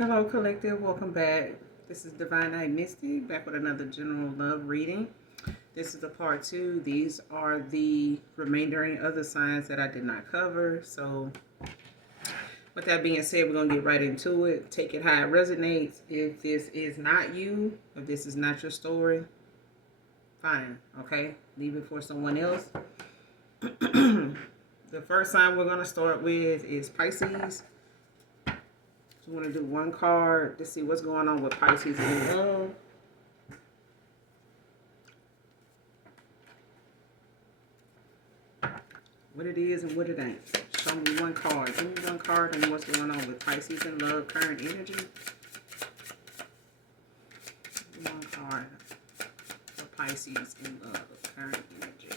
Hello, collective. Welcome back. This is Divine Eye Misty, back with another general love reading. This is the part two. These are the remaining other signs that I did not cover. So, with that being said, we're going to get right into it. Take it how it resonates. If this is not you, if this is not your story, fine. Okay? Leave it for someone else. The first sign we're going to start with is Pisces. You want to do one card to see what's going on with Pisces in love. What it is and what it ain't. Show me one card. Give me one card and what's going on with Pisces in love, current energy. One card for Pisces in love, current energy.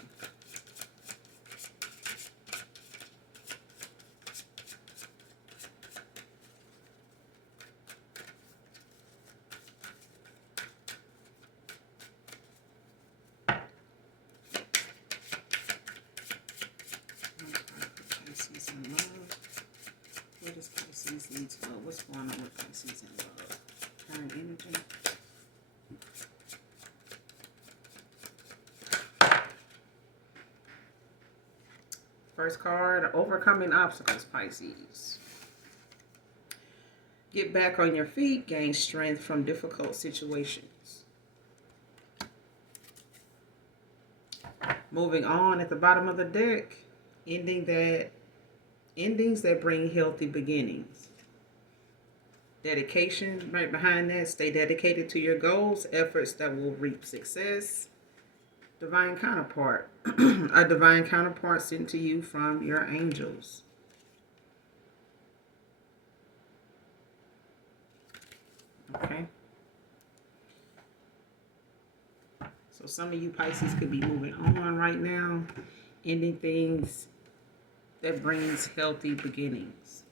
What does Pisces need to know? What's going on with Pisces in love? Current energy. First card, overcoming obstacles, Pisces. Get back on your feet, gain strength from difficult situations. Moving on at the bottom of the deck, endings that bring healthy beginnings. Dedication, right behind that, stay dedicated to your goals, efforts that will reap success. Divine counterpart, a divine counterpart sent to you from your angels. Okay. So some of you Pisces could be moving on right now, ending things that brings healthy beginnings.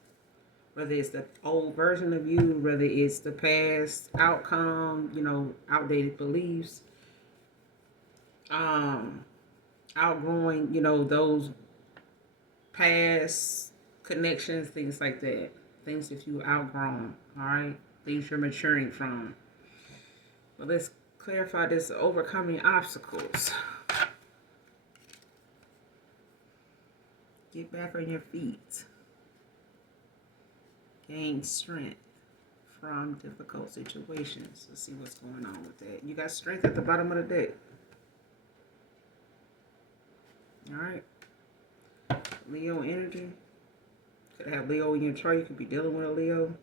Whether it's the old version of you, whether it's the past outcome, outdated beliefs, outgrowing, those past connections, things like that. Things that you outgrown, all right? Things you're maturing from. But let's clarify this: overcoming obstacles. Get back on your feet. Gain strength from difficult situations. Let's see what's going on with that. You got strength at the bottom of the deck. All right. Leo energy. Could have Leo in your chart. You could be dealing with a Leo.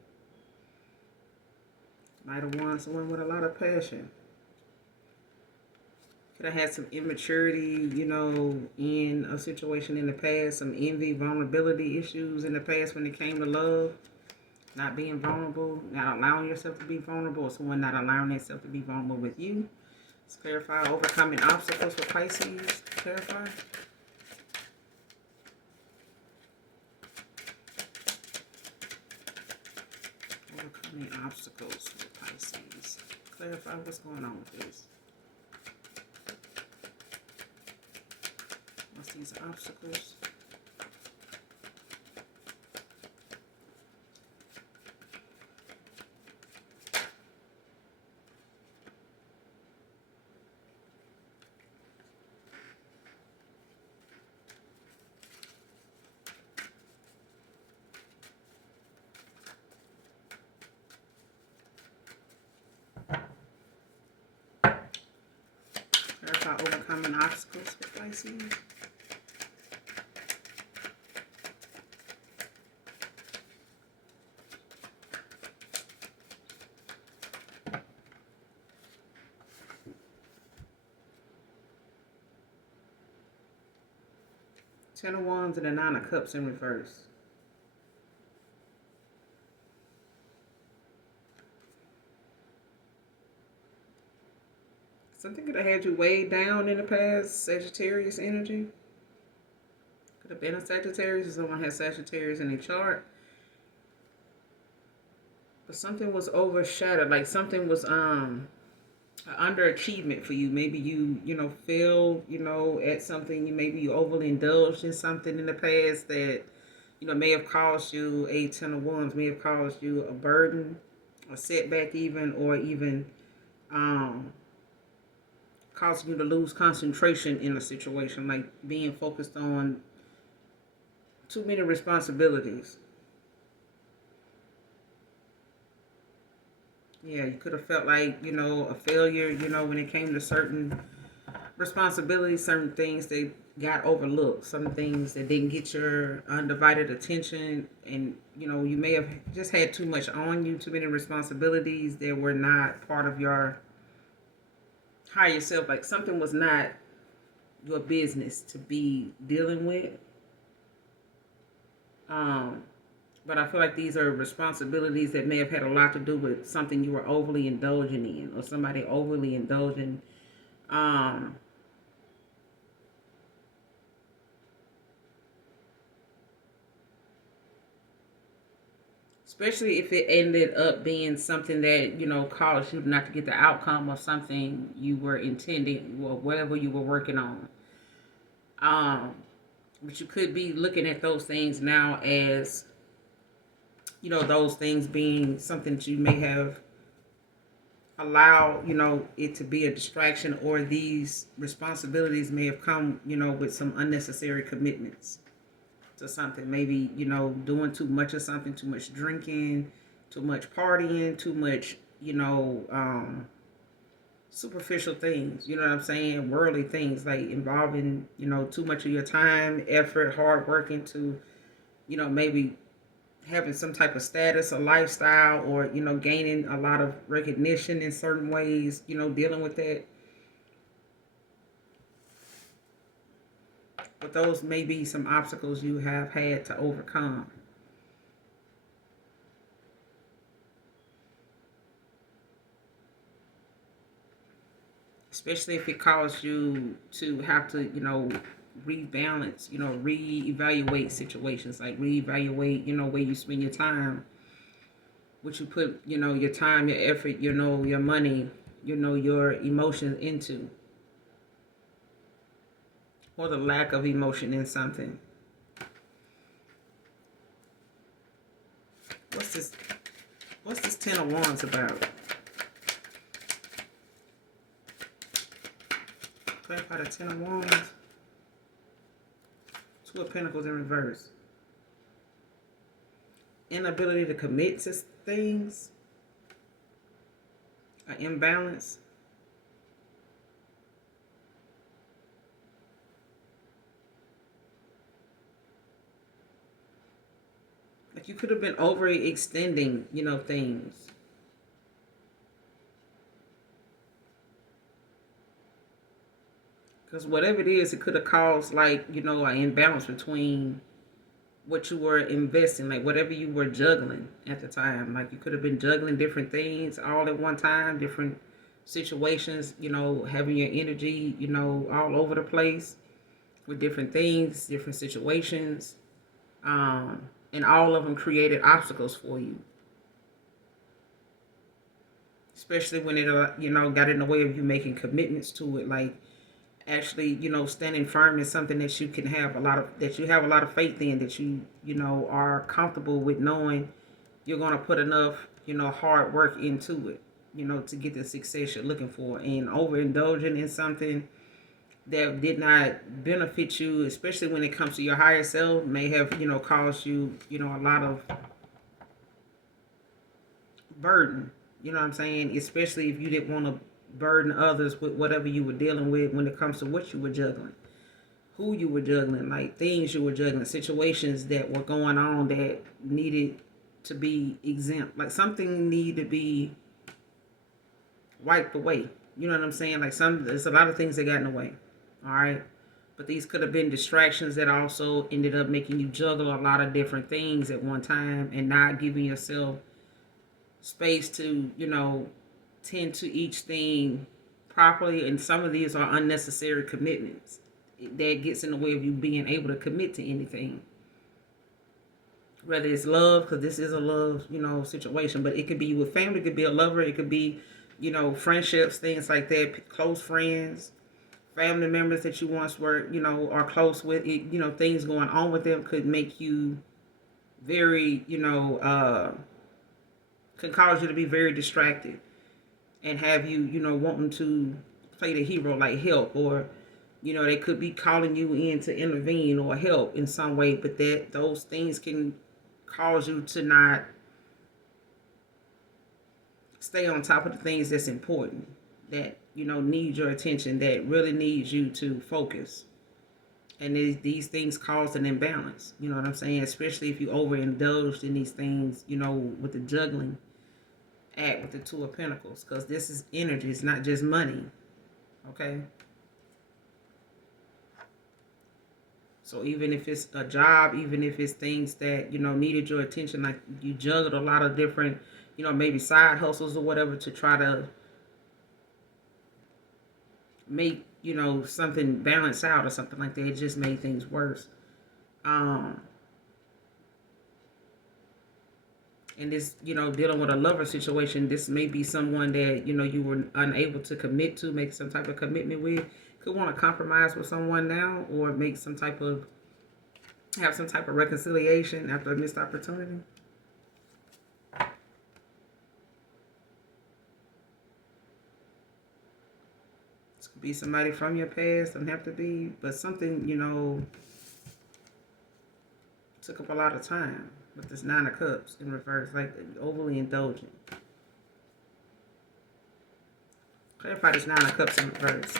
Knight of Wands, someone with a lot of passion. Could have had some immaturity, in a situation in the past. Some envy, vulnerability issues in the past when it came to love. Not being vulnerable, not allowing yourself to be vulnerable, or someone not allowing themselves to be vulnerable with you. Let's clarify. Overcoming obstacles for Pisces. Clarify. Overcoming obstacles for Pisces. Clarify what's going on with this. What's these obstacles? Clarify overcoming obstacles for Pisces. Ten of Wands and the Nine of Cups in reverse. Something could have had you weighed down in the past, Sagittarius energy. Could have been a Sagittarius if someone has Sagittarius in their chart. But something was overshadowed, like something was underachievement for you. Maybe you failed, at something. Maybe you overly indulged in something in the past that, may have caused you a Ten of Wands, may have caused you a burden, a setback even, or even um, causing you to lose concentration in a situation, like being focused on too many responsibilities. Yeah, you could have felt like, a failure, when it came to certain responsibilities, certain things that got overlooked, some things that didn't get your undivided attention. And, you may have just had too much on you, too many responsibilities that were not part of your higher self. Like something was not your business to be dealing with. Um, but I feel like these are responsibilities that may have had a lot to do with something you were overly indulging in, or somebody overly indulging. Um, Especially if it ended up being something that, caused you not to get the outcome of something you were intending, or whatever you were working on. Um, but you could be looking at those things now as, those things being something that you may have allowed, it to be a distraction, or these responsibilities may have come, with some unnecessary commitments to something. Maybe, doing too much of something, too much drinking, too much partying, too much, superficial things, you know what I'm saying? Worldly things, like involving, too much of your time, effort, hard work into, maybe having some type of status or lifestyle, or, gaining a lot of recognition in certain ways, dealing with that. But those may be some obstacles you have had to overcome. Especially if it caused you to have to, rebalance, reevaluate situations, like reevaluate, where you spend your time, what you put, your time, your effort, your money, your emotions into, or the lack of emotion in something. What's this? What's this Ten of Wands about? Clarify the Ten of Wands. Two of Pentacles in reverse. Inability to commit to things. An imbalance. Like you could have been overextending, things. Because whatever it is, it could have caused, like, an imbalance between what you were investing, like whatever you were juggling at the time. Like you could have been juggling different things all at one time, different situations, having your energy, all over the place with different things, different situations. And all of them created obstacles for you. Especially when it, got in the way of you making commitments to it. Like actually, standing firm in something that you can have that you have a lot of faith in, that are comfortable with knowing you're going to put enough, hard work into it, to get the success you're looking for. And overindulging in something that did not benefit you, especially when it comes to your higher self, may have, caused you, a lot of burden. You know what I'm saying? Especially if you didn't want to burden others with whatever you were dealing with when it comes to what you were juggling, who you were juggling, like things you were juggling, situations that were going on that needed to be exempt. Like something needed to be wiped away. You know what I'm saying? Like there's a lot of things that got in the way. All right. But these could have been distractions that also ended up making you juggle a lot of different things at one time, and not giving yourself space to, tend to each thing properly. And some of these are unnecessary commitments that gets in the way of you being able to commit to anything. Whether it's love, because this is a love, situation, but it could be with family, it could be a lover, it could be, friendships, things like that, close friends, family members that you once were, are close with. Things going on with them could make you very, can cause you to be very distracted and have you, wanting to play the hero, like help, or they could be calling you in to intervene or help in some way, but that those things can cause you to not stay on top of the things that's important, that need your attention, that really needs you to focus. And these things cause an imbalance, you know what I'm saying, especially if you overindulged in these things, with the juggling act with the Two of Pentacles, because this is energy, it's not just money. Okay, so even if it's a job, even if it's things that needed your attention, like you juggled a lot of different maybe side hustles or whatever to try to make something balance out or something like that, it just made things worse. And this, dealing with a lover situation, this may be someone that, you were unable to commit to, make some type of commitment with. Could want to compromise with someone now, or make some type of, have some type of reconciliation after a missed opportunity. This could be somebody from your past, don't have to be, but something, took up a lot of time. With this Nine of Cups in reverse, like overly indulgent. Clarify this Nine of Cups in reverse.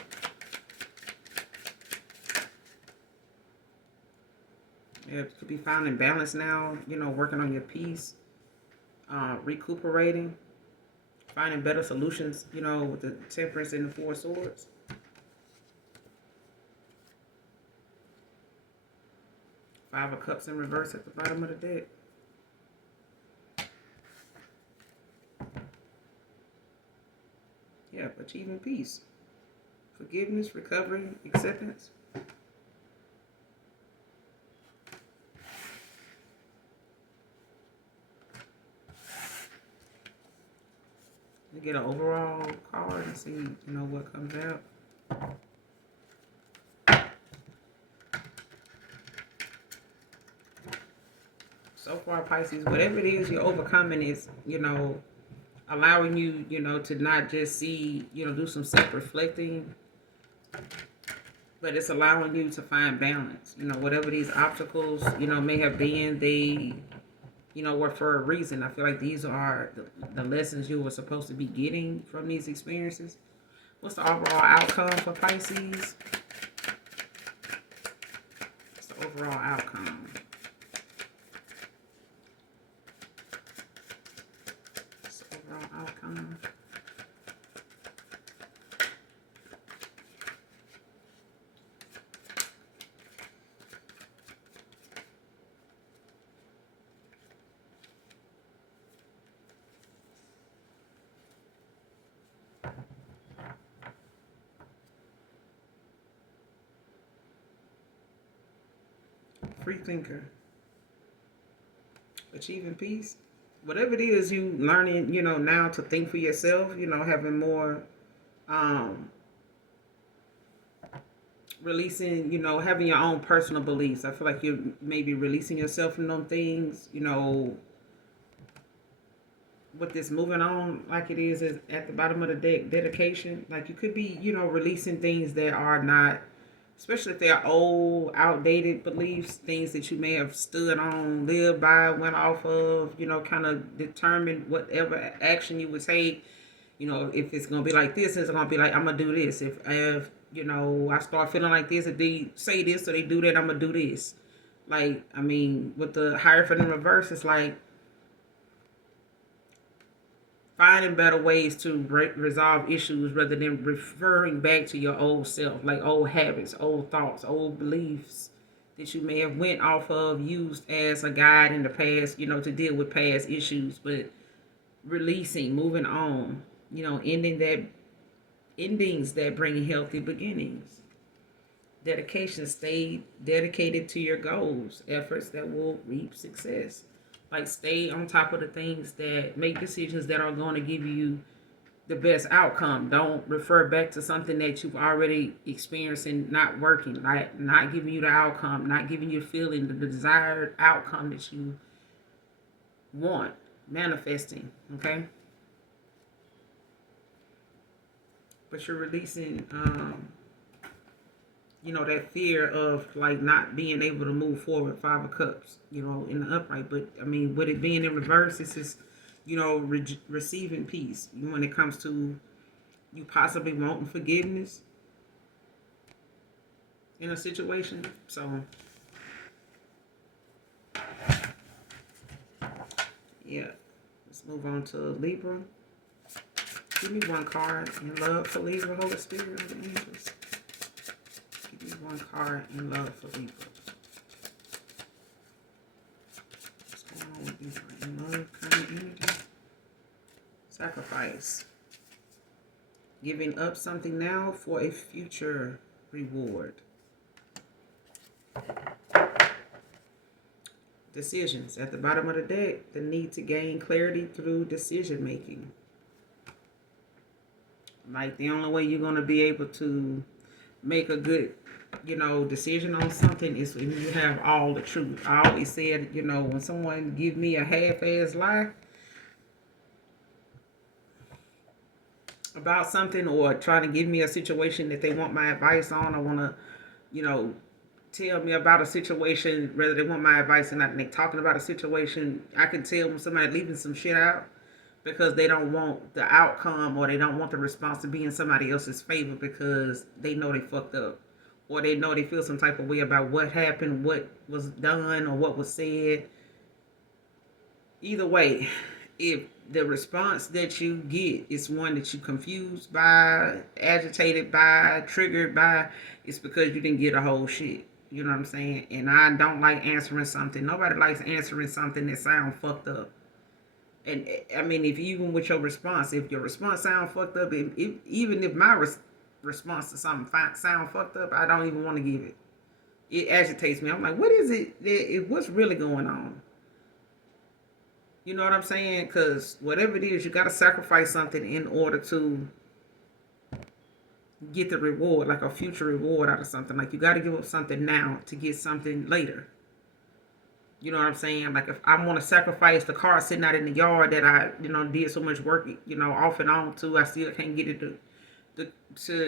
Yeah, it could be finding balance now, working on your peace, recuperating, finding better solutions, with the Temperance and the Four of Swords. Five of Cups in reverse at the bottom of the deck. Yeah, achieving peace, forgiveness, recovery, acceptance. We get an overall card and see, what comes out. So far, Pisces, whatever it is you're overcoming is, allowing you, to not just see, do some self-reflecting, but it's allowing you to find balance. Whatever these obstacles, may have been, they, were for a reason. I feel like these are the lessons you were supposed to be getting from these experiences. What's the overall outcome for Pisces? What's the overall outcome? Outcome. Free thinker. Achieving peace. Whatever it is you learning, now to think for yourself, having more, releasing, having your own personal beliefs. I feel like you're maybe releasing yourself from them things, with this moving on like it is at the bottom of the deck, dedication. Like you could be, releasing things that are not, especially if they're old, outdated beliefs, things that you may have stood on, lived by, went off of, kind of determined whatever action you would take. If it's going to be like this, it's going to be like, I'm going to do this. If I start feeling like this, if they say this or they do that, I'm going to do this. Like, I mean, with the Hierophant in reverse, it's like finding better ways to resolve issues rather than referring back to your old self, like old habits, old thoughts, old beliefs that you may have went off of, used as a guide in the past, to deal with past issues, but releasing, moving on, endings that bring healthy beginnings. Dedication, stay dedicated to your goals, efforts that will reap success. Like stay on top of the things that make decisions that are going to give you the best outcome. Don't refer back to something that you've already experienced and not working, like not giving you the outcome, not giving you feeling the desired outcome that you want. manifesting, okay? But you're releasing, you know, that fear of like not being able to move forward. 5 of Cups, you know, in the upright. But I mean, with it being in reverse, it's just, you know, receiving peace when it comes to you possibly wanting forgiveness in a situation. So, yeah, let's move on to Libra. Give me one card in love for Libra, Holy Spirit of the angels. Give me one card in love for Libra. What's going on with Libra in love, kind of energy? Sacrifice. Giving up something now for a future reward. Decisions. At the bottom of the deck, the need to gain clarity through decision making. Like the only way you're going to be able to make a good, you know, decision on something is when you have all the truth. I always said, you know, when someone give me a half-ass lie about something or trying to give me a situation that they want my advice on, I want to, you know, tell me about a situation, whether they want my advice or not, and they talking about a situation, I can tell when somebody leaving some shit out because they don't want the outcome or they don't want the response to be in somebody else's favor because they know they fucked up or they know they feel some type of way about what happened, what was done, or what was said. Either way, if the response that you get is one that you confused by, agitated by, triggered by, it's because you didn't get a whole shit. You know what I'm saying? And I don't like answering something. Nobody likes answering something that sounds fucked up. And I mean, if even with your response, if your response sounds fucked up, even if my response to something sound fucked up, I don't even want to give it. It agitates me. I'm like, what is it? What's really going on? You know what I'm saying? Because whatever it is, you got to sacrifice something in order to get the reward, like a future reward out of something. Like you got to give up something now to get something later. You know what I'm saying? Like if I want to sacrifice the car sitting out in the yard that I, you know, did so much work, you know, off and on to, I still can't get it to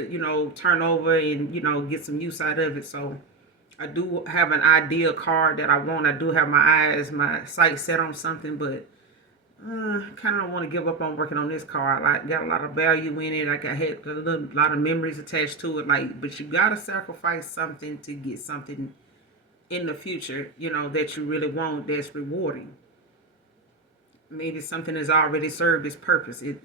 you know, turn over and, you know, get some use out of it. So I do have an ideal car that I want. I do have my sights set on something, but kind of don't want to give up on working on this car. I got a lot of value in it. Like I had a lot of memories attached to it. Like, but you gotta sacrifice something to get something in the future, you know, that you really want, that's rewarding. Maybe something has already served its purpose. It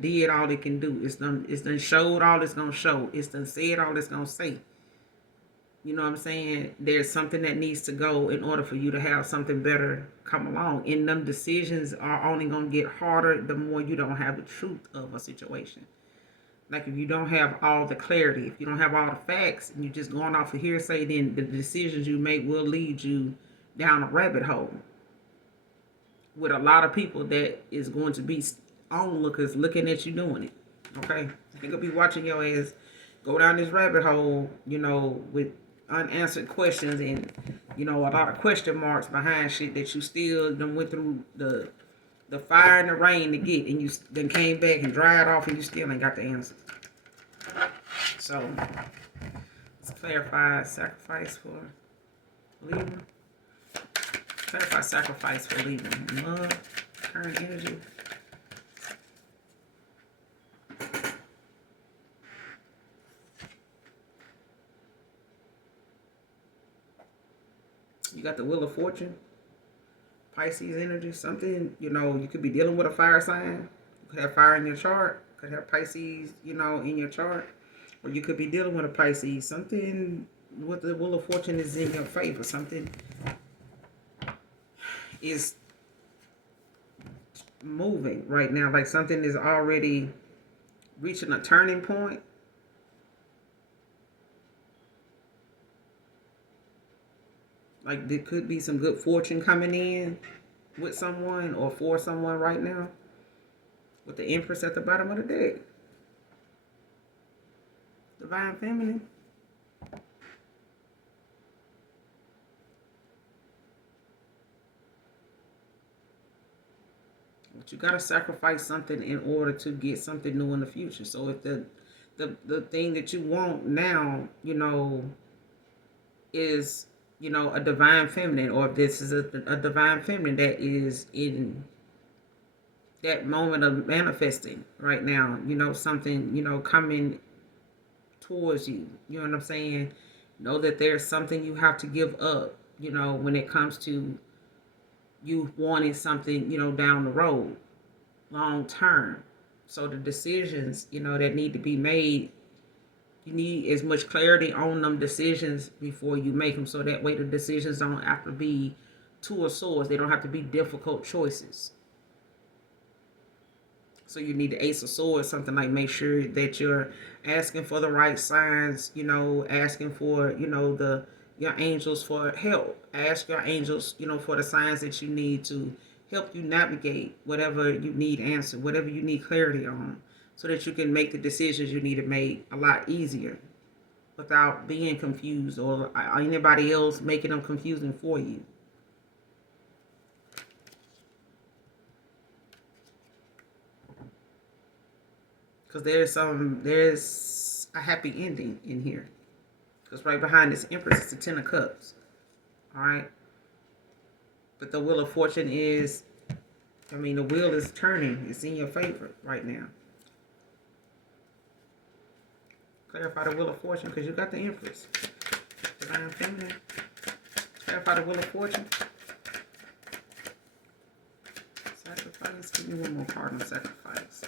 did all it can do. It's done showed all it's gonna show. It's done said all it's gonna say. You know what I'm saying? There's something that needs to go in order for you to have something better come along. And them decisions are only gonna get harder the more you don't have the truth of a situation. Like if you don't have all the clarity, if you don't have all the facts, and you're just going off of hearsay, then the decisions you make will lead you down a rabbit hole with a lot of people that is going to be onlookers looking at you doing it. Okay? They're going to be watching your ass go down this rabbit hole, you know, with unanswered questions and, you know, a lot of question marks behind shit that you still done went through the fire and the rain to get, and you then came back and dried off and you still ain't got the answers. So, let's clarify sacrifice for Libra. Clarify sacrifice for Libra. Love, current energy. You got the Wheel of Fortune. Pisces energy. Something, you know, you could be dealing with a fire sign. You could have fire in your chart. You could have Pisces, you know, in your chart. Or you could be dealing with a Pisces. Something with the Wheel of Fortune is in your favor. Something is moving right now. Like something is already reaching a turning point. Like there could be some good fortune coming in with someone or for someone right now. With the Empress at the bottom of the deck. Divine Feminine. But you got to sacrifice something in order to get something new in the future. So if the thing that you want now, is, a divine feminine, or if this is a divine feminine that is in that moment of manifesting right now, something, coming towards you. You know what I'm saying? Know that there's something you have to give up, when it comes to you wanting something, down the road, long term. So the decisions, that need to be made, you need as much clarity on them decisions before you make them. So that way the decisions don't have to be two of swords. They don't have to be difficult choices. So you need the Ace of Swords, something like make sure that you're asking for the right signs, asking for, your angels for help. Ask your angels, for the signs that you need to help you navigate whatever you need answered, whatever you need clarity on, so that you can make the decisions you need to make a lot easier without being confused or anybody else making them confusing for you. Because there's a happy ending in here. Because right behind this Empress is the Ten of Cups. Alright? But the Wheel of Fortune is, the wheel is turning. It's in your favor right now. Clarify the Wheel of Fortune, because you got the Empress. Divine Feminine. Clarify the Wheel of Fortune. Sacrifice. Give me one more card on sacrifice.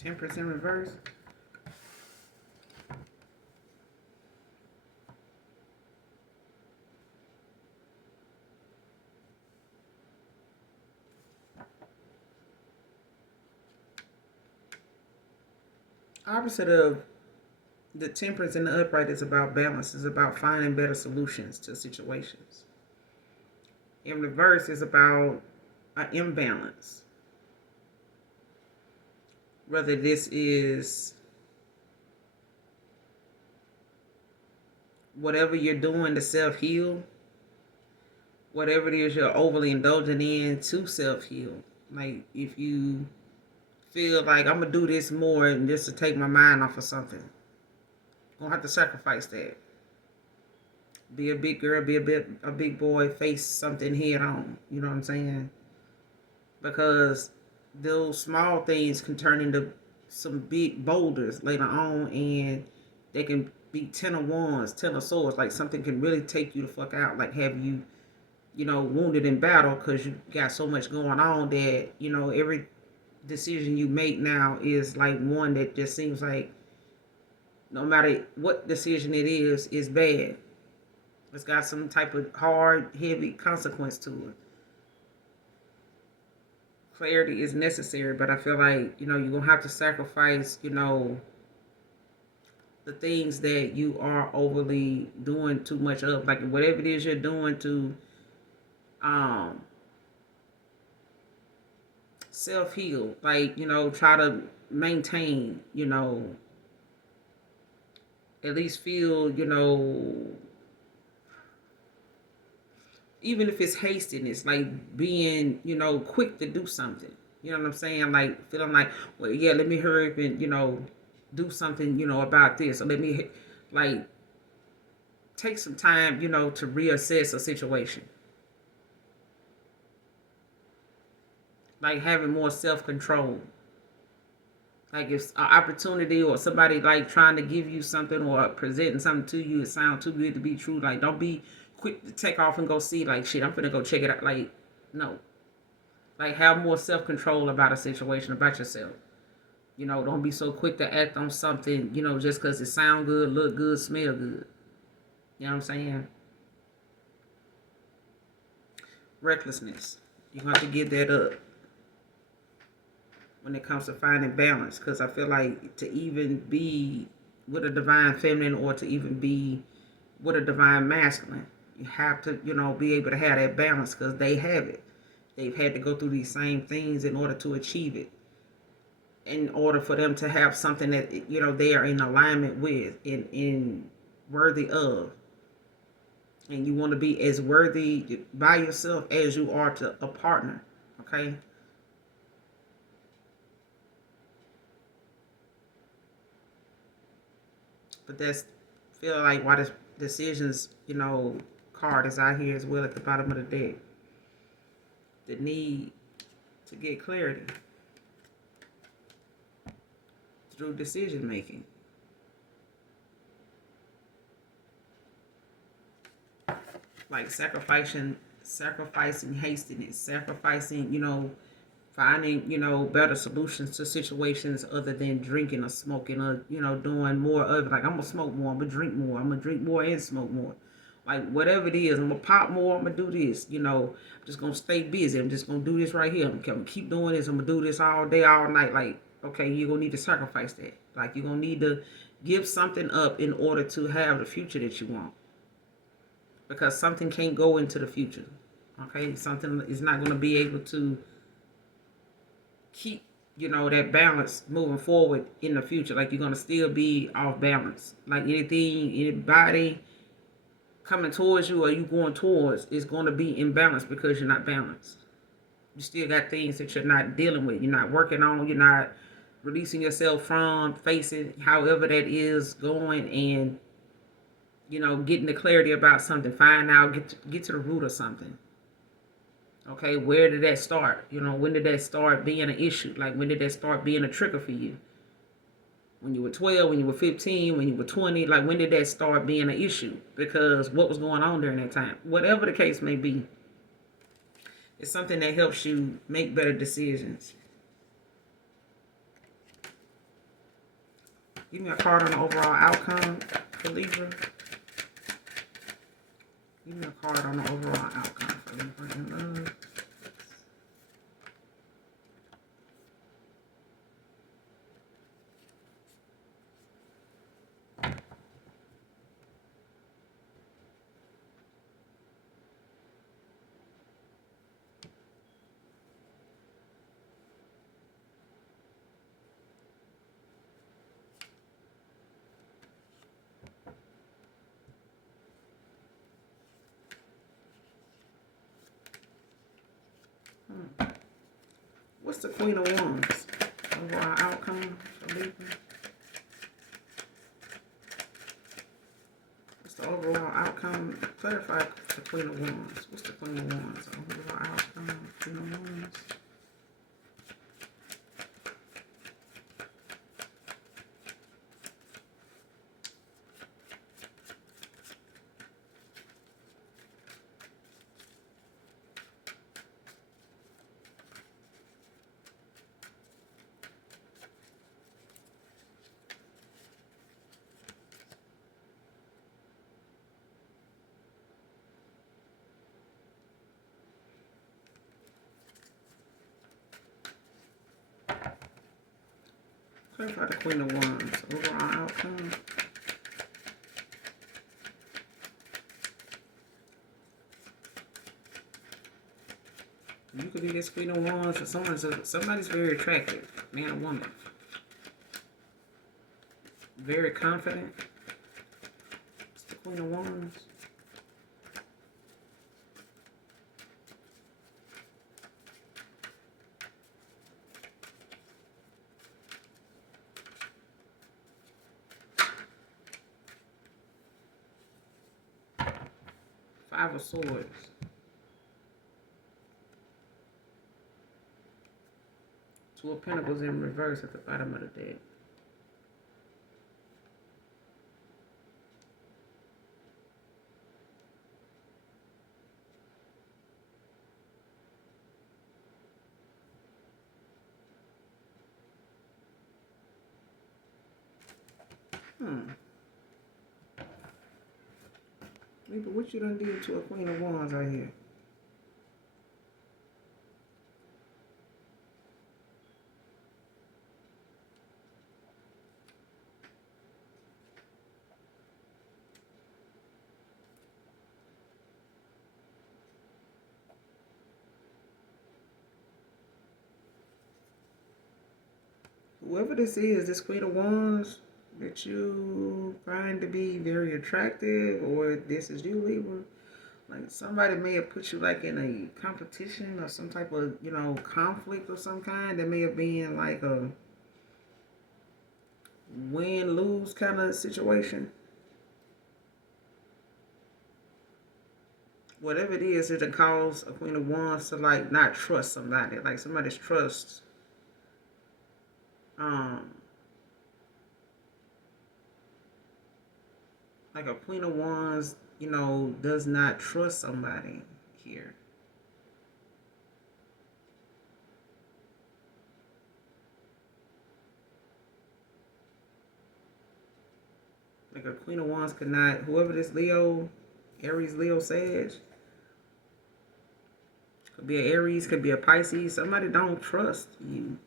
Temperance in reverse. Opposite of the Temperance in the upright is about balance. It's about finding better solutions to situations. In reverse is about an imbalance. Whether this is whatever you're doing to self-heal, whatever it is you're overly indulging in to self-heal. Like if you feel like I'm going to do this more and just to take my mind off of something, I'm going to have to sacrifice that. Be a big girl, be a big boy, face something head on. You know what I'm saying? Because those small things can turn into some big boulders later on, and they can be 10 of wands, 10 of swords. Like something can really take you the fuck out, like have you, wounded in battle because you got so much going on that, every decision you make now is like one that just seems like no matter what decision it is bad. It's got some type of hard, heavy consequence to it. Clarity is necessary, but I feel like, you're going to have to sacrifice, the things that you are overly doing too much of. Like whatever it is you're doing to self-heal. Like, try to maintain, at least feel, even if it's hastiness, like being, quick to do something. You know what I'm saying? Like feeling like, well, yeah, let me hurry up and, do something, about this. Or let me, like, take some time, to reassess a situation. Like having more self-control. Like if an opportunity or somebody like trying to give you something or presenting something to you, it sounds too good to be true. Like don't be quick to take off and go see, like, shit, I'm finna go check it out. Like, no. Like have more self-control about a situation, about yourself. Don't be so quick to act on something, just because it sound good, look good, smell good. You know what I'm saying? Recklessness. You're going to have to give that up when it comes to finding balance, because I feel like to even be with a divine feminine or to even be with a divine masculine. You have to, be able to have that balance because they have it. They've had to go through these same things in order to achieve it. In order for them to have something that, they are in alignment with, in worthy of. And you want to be as worthy by yourself as you are to a partner. Okay? But that's feel like why this decisions, card is out here as well at the bottom of the deck. The need to get clarity through decision making. Like sacrificing hastiness, sacrificing, finding, better solutions to situations other than drinking or smoking or, doing more of it. Like, I'm going to smoke more, I'm going to drink more, I'm going to drink more and smoke more. Like, whatever it is, I'm going to pop more, I'm going to do this, I'm just going to stay busy. I'm just going to do this right here. I'm going to keep doing this. I'm going to do this all day, all night. Like, okay, you're going to need to sacrifice that. Like, you're going to need to give something up in order to have the future that you want. Because something can't go into the future. Okay? Something is not going to be able to keep, that balance moving forward in the future. Like, you're going to still be off balance. Like, anybody coming towards you or you going towards is going to be imbalanced because you're not balanced. You still got things that you're not dealing with. You're not working on. You're not releasing yourself from, facing however that is going, and getting the clarity about something, find out, get to the root of something. Okay, where did that start? When did that start being an issue? Like, when did that start being a trigger for you? When you were 12, when you were 15, when you were 20, like, when did that start being an issue? Because what was going on during that time? Whatever the case may be, it's something that helps you make better decisions. Give me a card on the overall outcome for Libra. Give me a card on the overall outcome for Libra in love. What's the Queen of Wands? Overall outcome for Libra. What's the overall outcome? Clarify the Queen of Wands. What's the Queen of Wands? Overall outcome, Queen of Wands. Clarify the Queen of Wands. Overall outcome. You could be this Queen of Wands for somebody's very attractive, man or woman. Very confident. It's the Queen of Wands. Five of Swords. Two of Pentacles in reverse at the bottom of the deck. Libra, what you done did to a Queen of Wands right here? whoever this is, this Queen of Wands that you find to be very attractive, or this is you, Libra, like somebody may have put you like in a competition or some type of, conflict of some kind. That may have been like a win-lose kind of situation. Whatever it is, it can cause a Queen of Wands to like not trust somebody. Like somebody's trust, like a Queen of Wands, does not trust somebody here. Like a Queen of Wands could not, whoever this Leo, Aries, Leo, Sag, could be an Aries, could be a Pisces. Somebody don't trust you.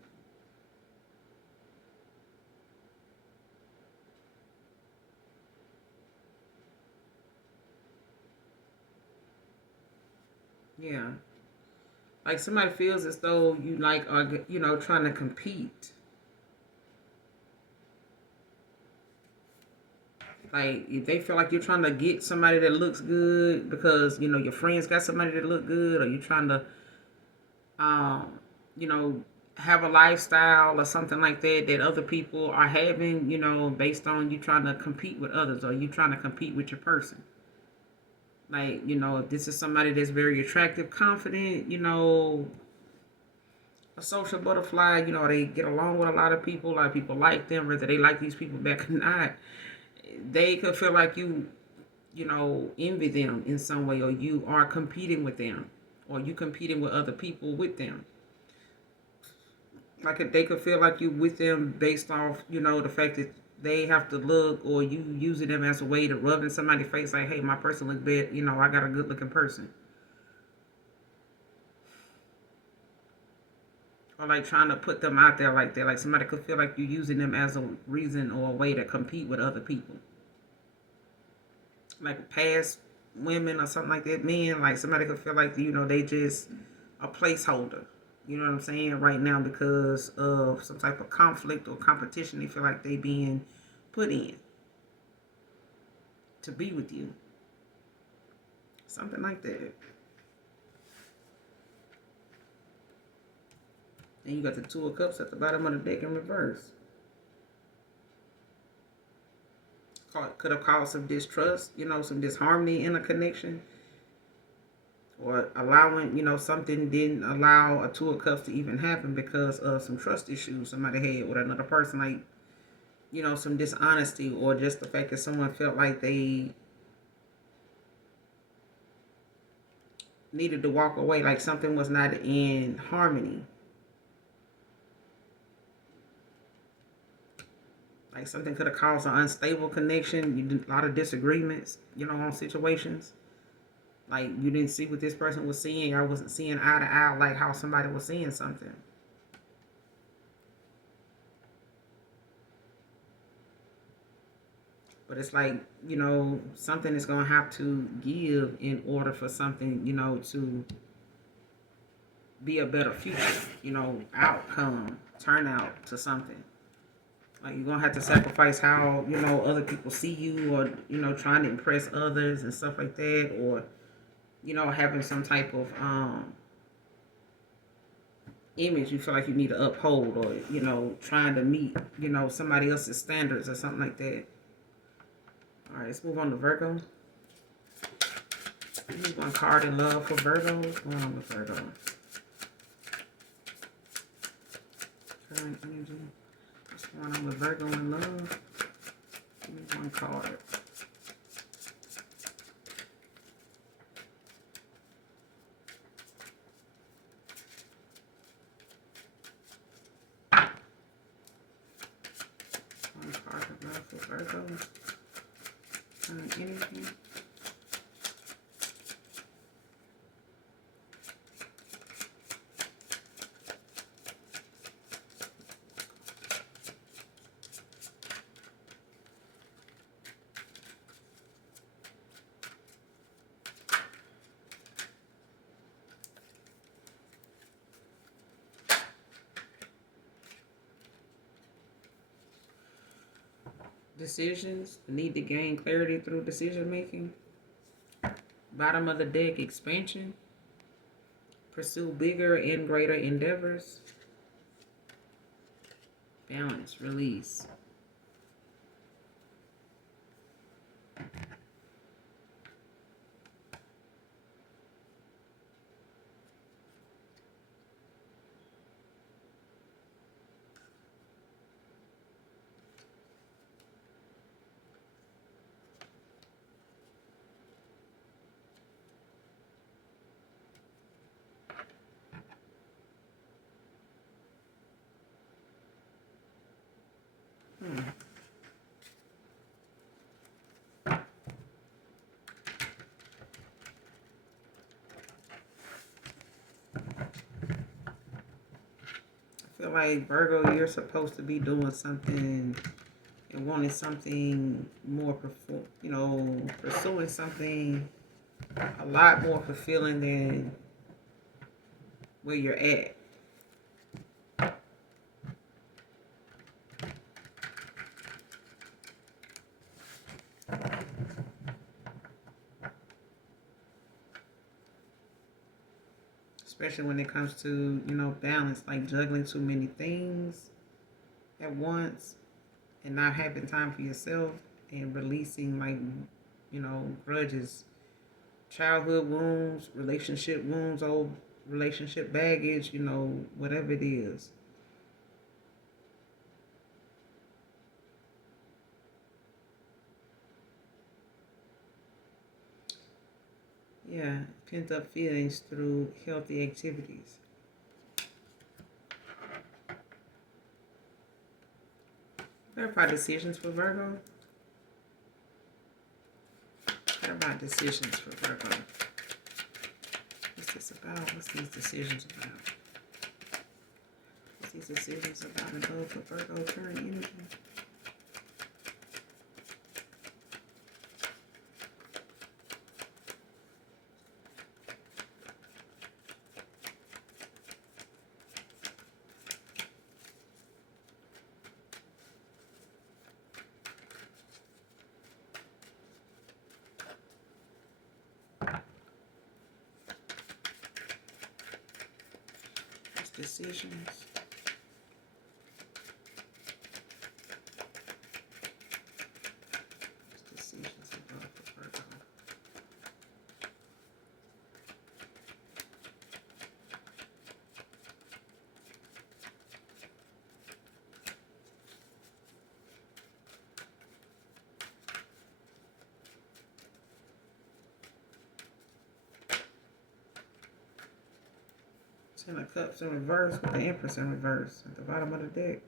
Yeah. Like somebody feels as though you like are, trying to compete. Like if they feel like you're trying to get somebody that looks good because, your friends got somebody that look good, or you're trying to, you know, have a lifestyle or something like that that other people are having, based on you trying to compete with others, or you trying to compete with your person. Like, if this is somebody that's very attractive, confident, a social butterfly, they get along with a lot of people like them, whether they like these people back or not, they could feel like you envy them in some way, or you are competing with them, or you competing with other people with them. Like they could feel like you with them based off, the fact that they have to look, or you using them as a way to rub in somebody's face, like, hey, my person look bad, I got a good looking person. Or like trying to put them out there like that. Like somebody could feel like you using them as a reason or a way to compete with other people. Like past women or something like that, men, like somebody could feel like, they just a placeholder. You know what I'm saying? Right now, because of some type of conflict or competition, they feel like they being put in to be with you. Something like that. And you got the Two of Cups at the bottom of the deck in reverse. Could have caused some distrust, some disharmony in a connection. Or allowing, something didn't allow a Two of Cups to even happen because of some trust issues somebody had with another person. Like, some dishonesty, or just the fact that someone felt like they needed to walk away, like something was not in harmony. Like something could have caused an unstable connection. You did a lot of disagreements, on situations. Like you didn't see what this person was seeing. I wasn't seeing eye to eye like how somebody was seeing something. But it's like, something is going to have to give in order for something, to be a better future, outcome, turnout to something. Like you're going to have to sacrifice how, other people see you, or, trying to impress others and stuff like that, or, having some type of image you feel like you need to uphold, or, trying to meet, somebody else's standards or something like that. All right, let's move on to Virgo. Use one card in love for Virgo. What's going on with Virgo? Current energy. What's going on with Virgo in love? Give me one card. One card in love for Virgo. Current energy. decisions, the need to gain clarity through decision making. Bottom of the deck, expansion. Pursue bigger and greater endeavors. Balance, release. I feel like Virgo, you're supposed to be doing something and wanting something more, pursuing something a lot more fulfilling than where you're at. Especially when it comes to, balance, like juggling too many things at once and not having time for yourself and releasing, like, grudges, childhood wounds, old relationship baggage, whatever it is. Yeah, pent up feelings through healthy activities. Verify decisions for Virgo. Verify decisions for Virgo. What's this about? What's these decisions about? What's these decisions about in love for Virgo current energy? Decisions. Decisions about for Virgo. Ten of Cups in reverse with the Empress in reverse at the bottom of the deck.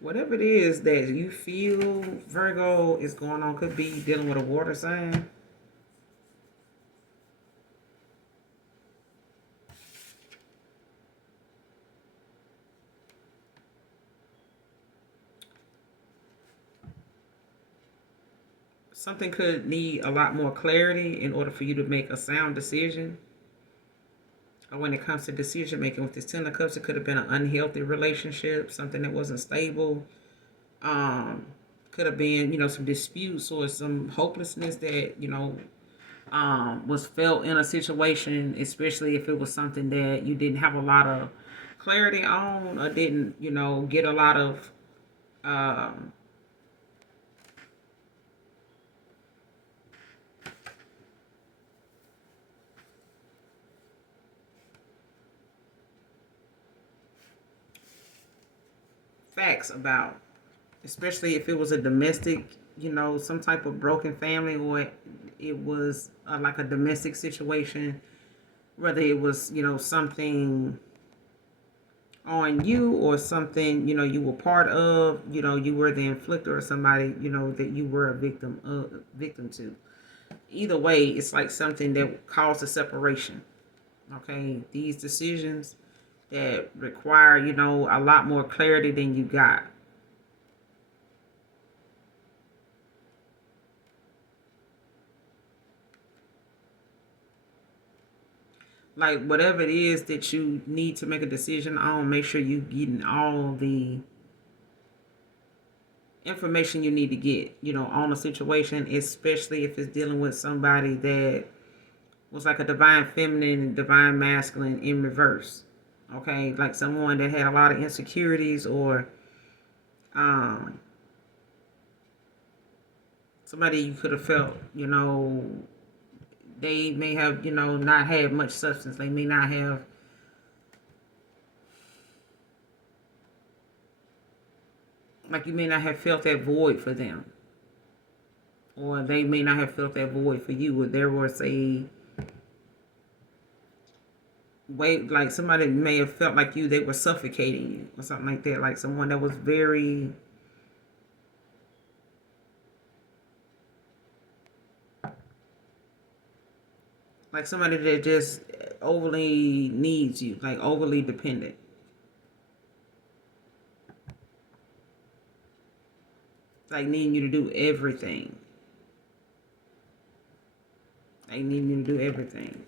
Whatever it is that you feel Virgo is going on, could be dealing with a water sign. Something could need a lot more clarity in order for you to make a sound decision. Or when it comes to decision making with this Ten of Cups, it could have been an unhealthy relationship, something that wasn't stable. Could have been, some disputes or some hopelessness that, was felt in a situation, especially if it was something that you didn't have a lot of clarity on or didn't, get a lot of facts about, especially if it was a domestic, some type of broken family, or it was like a domestic situation, whether it was, something on you or something, you were part of, you were the inflictor or somebody, that you were a victim to. Either way, it's like something that caused a separation. Okay, these decisions that require, you know, a lot more clarity than you got. Like whatever it is that you need to make a decision on, make sure you getting all the information you need to get, you know, on a situation, especially if it's dealing with somebody that was like a divine feminine and divine masculine in reverse. Okay, like someone that had a lot of insecurities, or um, somebody you could have felt, you know, they may have, you know, not had much substance. They may not have, like you may not have felt that void for them, or they may not have felt that void for you, or there was a way, like somebody may have felt like they were suffocating you or something like that, like someone that was very, like somebody that just overly needs you, like overly dependent, like needing you to do everything, like needing you to do everything.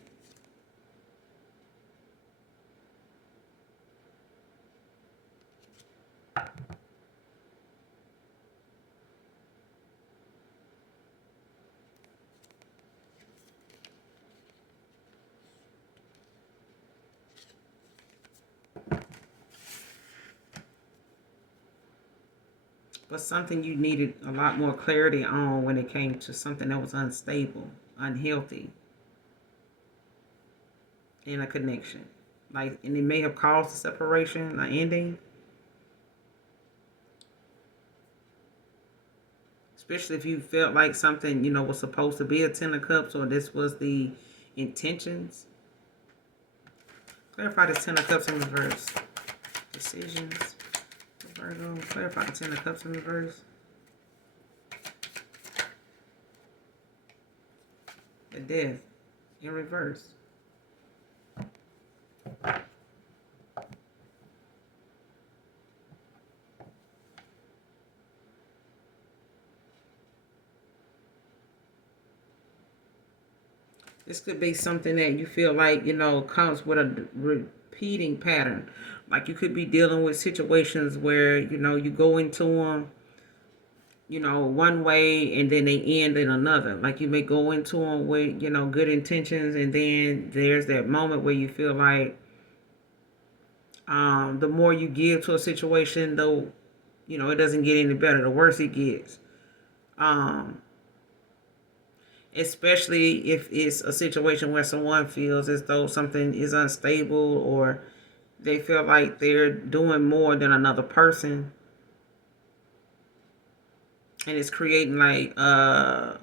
But something you needed a lot more clarity on when it came to something that was unstable, unhealthy in a connection. Like, and it may have caused a separation, an ending. Especially if you felt like something, you know, was supposed to be a Ten of Cups, or this was the intentions. Clarify the Ten of Cups in reverse. Decisions. Virgo. Clarify the Ten of Cups in reverse. The Death in reverse. This could be something that you feel like, you know, comes with a repeating pattern. Like you could be dealing with situations where, you know, you go into them, you know, one way and then they end in another. Like you may go into them with, you know, good intentions, and then there's that moment where you feel like the more you give to a situation, though, you know, it doesn't get any better, the worse it gets. Um, Especially if it's a situation where someone feels as though something is unstable, or they feel like they're doing more than another person, and it's creating like a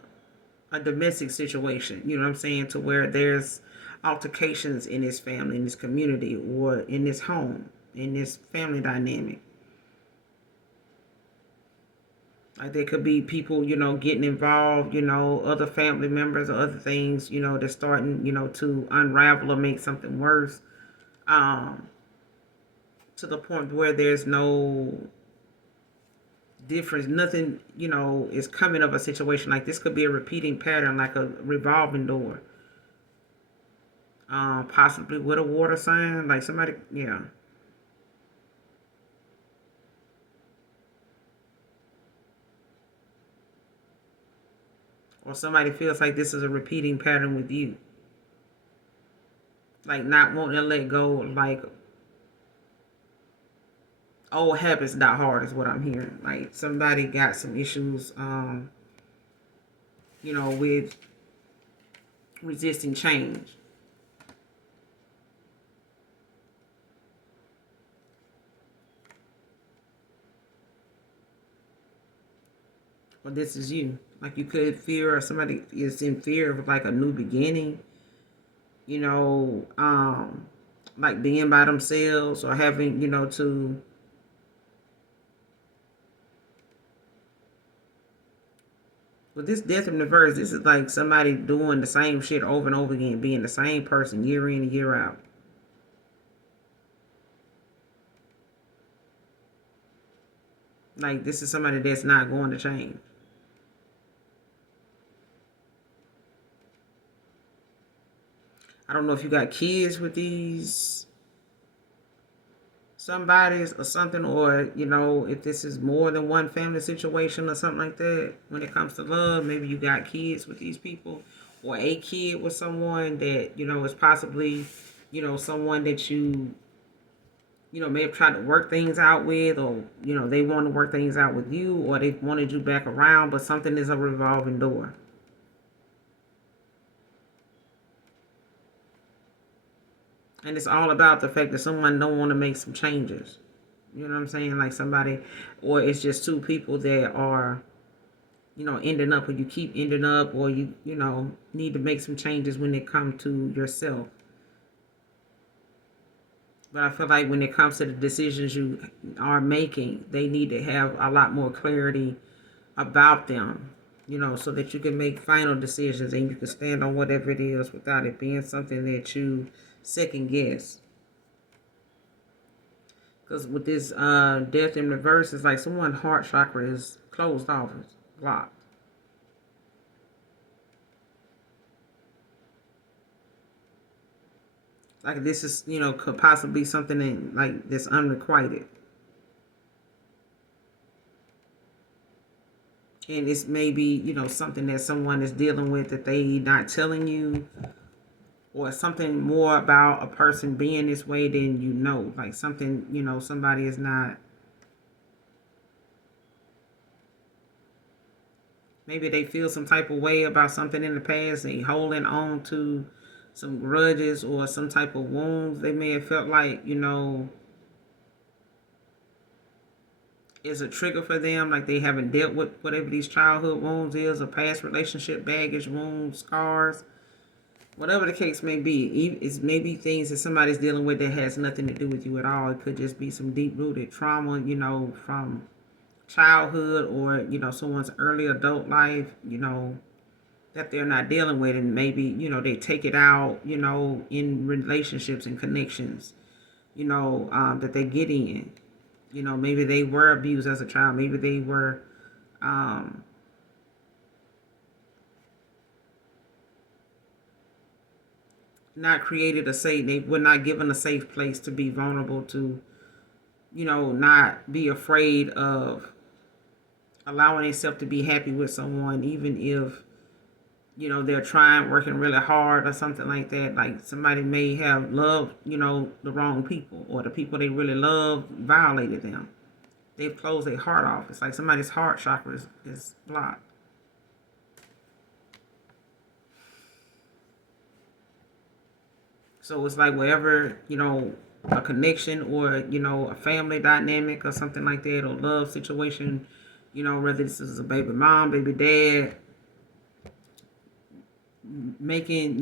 domestic situation, you know what I'm saying, to where there's altercations in this family, in this community, or in this home, in this family dynamic. Like there could be people, you know, getting involved, you know, other family members or other things, you know, they're starting, you know, to unravel or make something worse, um, to the point where there's no difference. Nothing, you know, is coming of a situation like this. Could be a repeating pattern, like a revolving door. Possibly with a water sign, like somebody, yeah. Or somebody feels like this is a repeating pattern with you. Like not wanting to let go, like old habits die hard is what I'm hearing. Like somebody got some issues, you know, with resisting change. Or this is you. Like you could fear, or somebody is in fear of like a new beginning, you know, like being by themselves, or having, you know, to With this death in reverse, this is like somebody doing the same shit over and over again, being the same person year in and year out. Like, this is somebody that's not going to change. I don't know if you got kids with these somebody's or something, or if this is more than one family situation or something like that. When it comes to love, maybe you got kids with these people, or a kid with someone that is possibly someone that you may have tried to work things out with, or they want to work things out with you, or they wanted you back around, but something is a revolving door. And it's all about the fact that someone don't want to make some changes. You know what I'm saying? Like somebody, or it's just two people that are, ending up, or you keep ending up, or you need to make some changes when it comes to yourself. But I feel like when it comes to the decisions you are making, they need to have a lot more clarity about them, so that you can make final decisions and you can stand on whatever it is without it being something that you second guess. Because with this death in reverse, it's like someone's heart chakra is closed off, it's blocked. Like this is, could possibly be something in, like this unrequited. And it's maybe, something that someone is dealing with that they not telling you, or something more about a person being this way than like something, somebody is not, maybe they feel some type of way about something in the past, they holding on to some grudges or some type of wounds they may have felt like, is a trigger for them, like they haven't dealt with whatever these childhood wounds is, or past relationship baggage, wounds, scars, whatever the case may be. It's maybe things that somebody's dealing with that has nothing to do with you at all. It could just be some deep-rooted trauma, from childhood, or, someone's early adult life, that they're not dealing with. And maybe, they take it out, in relationships and connections, that they get in. Maybe they were abused as a child. Maybe they were not created a safe, they were not given a safe place to be vulnerable, to, not be afraid of allowing themselves to be happy with someone, even if, they're trying, working really hard or something like that. Like somebody may have loved, the wrong people, or the people they really love violated them. They've closed their heart off. It's like somebody's heart chakra is blocked. So it's like wherever, a connection, or, a family dynamic or something like that, or love situation, whether this is a baby mom, baby dad, making,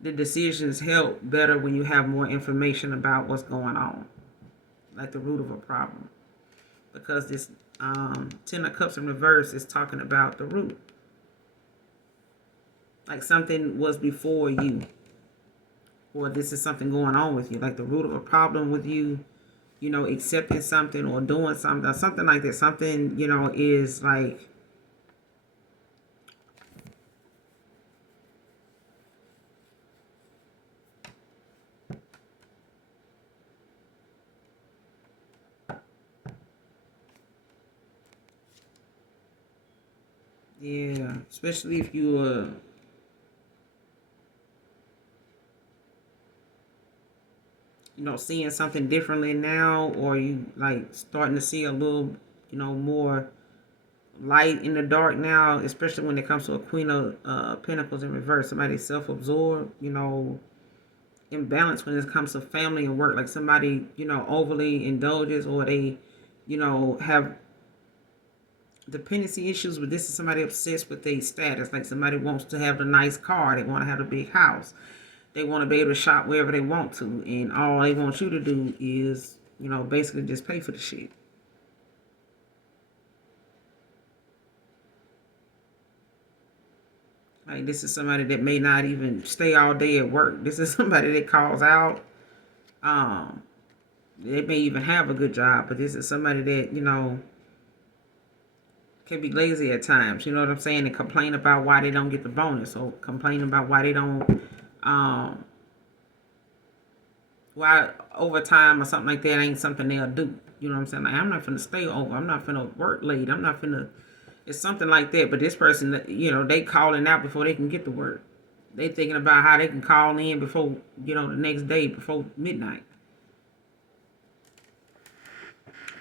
the decisions help better when you have more information about what's going on, like the root of a problem. Because this Ten of Cups in reverse is talking about the root. Like something was before you, or this is something going on with you, like the root of a problem with you, accepting something or doing something or something like that. Something, is like, yeah, especially if you seeing something differently now, or you like starting to see a little, more light in the dark now, especially when it comes to a Queen of Pentacles in reverse. Somebody self-absorbed, imbalance when it comes to family and work. Like somebody, overly indulges, or they, have dependency issues. But this is somebody obsessed with their status. Like somebody wants to have the nice car, they want to have a big house, they want to be able to shop wherever they want to, and all they want you to do is, basically just pay for the shit. Like, this is somebody that may not even stay all day at work. This is somebody that calls out. Um, they may even have a good job, but this is somebody that, can be lazy at times. You know what I'm saying? And complain about why they don't get the bonus, or complain about why they don't, why overtime or something like that ain't something they'll do. You know what I'm saying? Like, I'm not finna stay over. I'm not finna work late. I'm not finna. It's something like that. But this person, they calling out before they can get to work. They thinking about how they can call in before, the next day before midnight.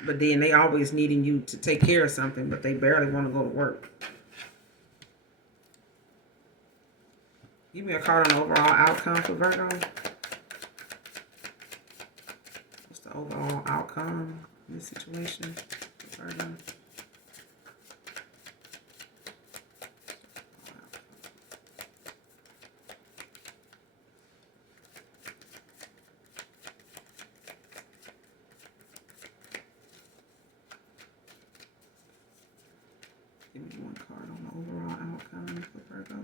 But then they always needing you to take care of something, but they barely want to go to work. Give me a card on the overall outcome for Virgo. What's the overall outcome in this situation for Virgo? Give me one card on the overall outcome for Virgo.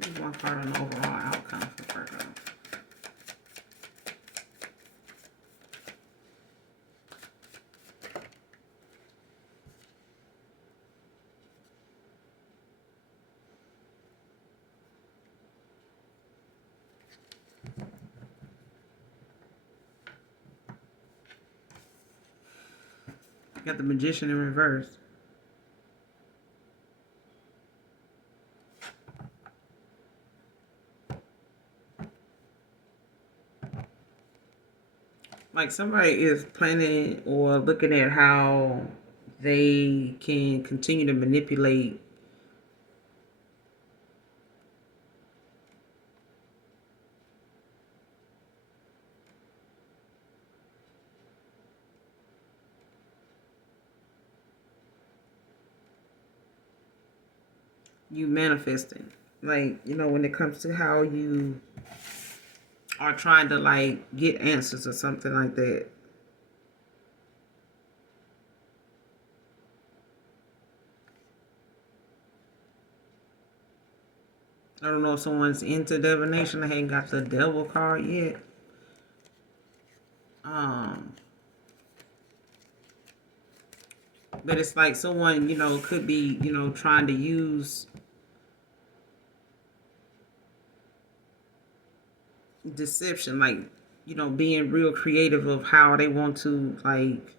Give me one card on the overall outcome for Virgo. Got the Magician in reverse. Like, somebody is planning or looking at how they can continue to manipulate you manifesting. Like, when it comes to how you are trying to, like, get answers or something like that. I don't know if someone's into divination. I ain't got the devil card yet. But it's like someone, could be, trying to use deception, like, being real creative of how they want to, like,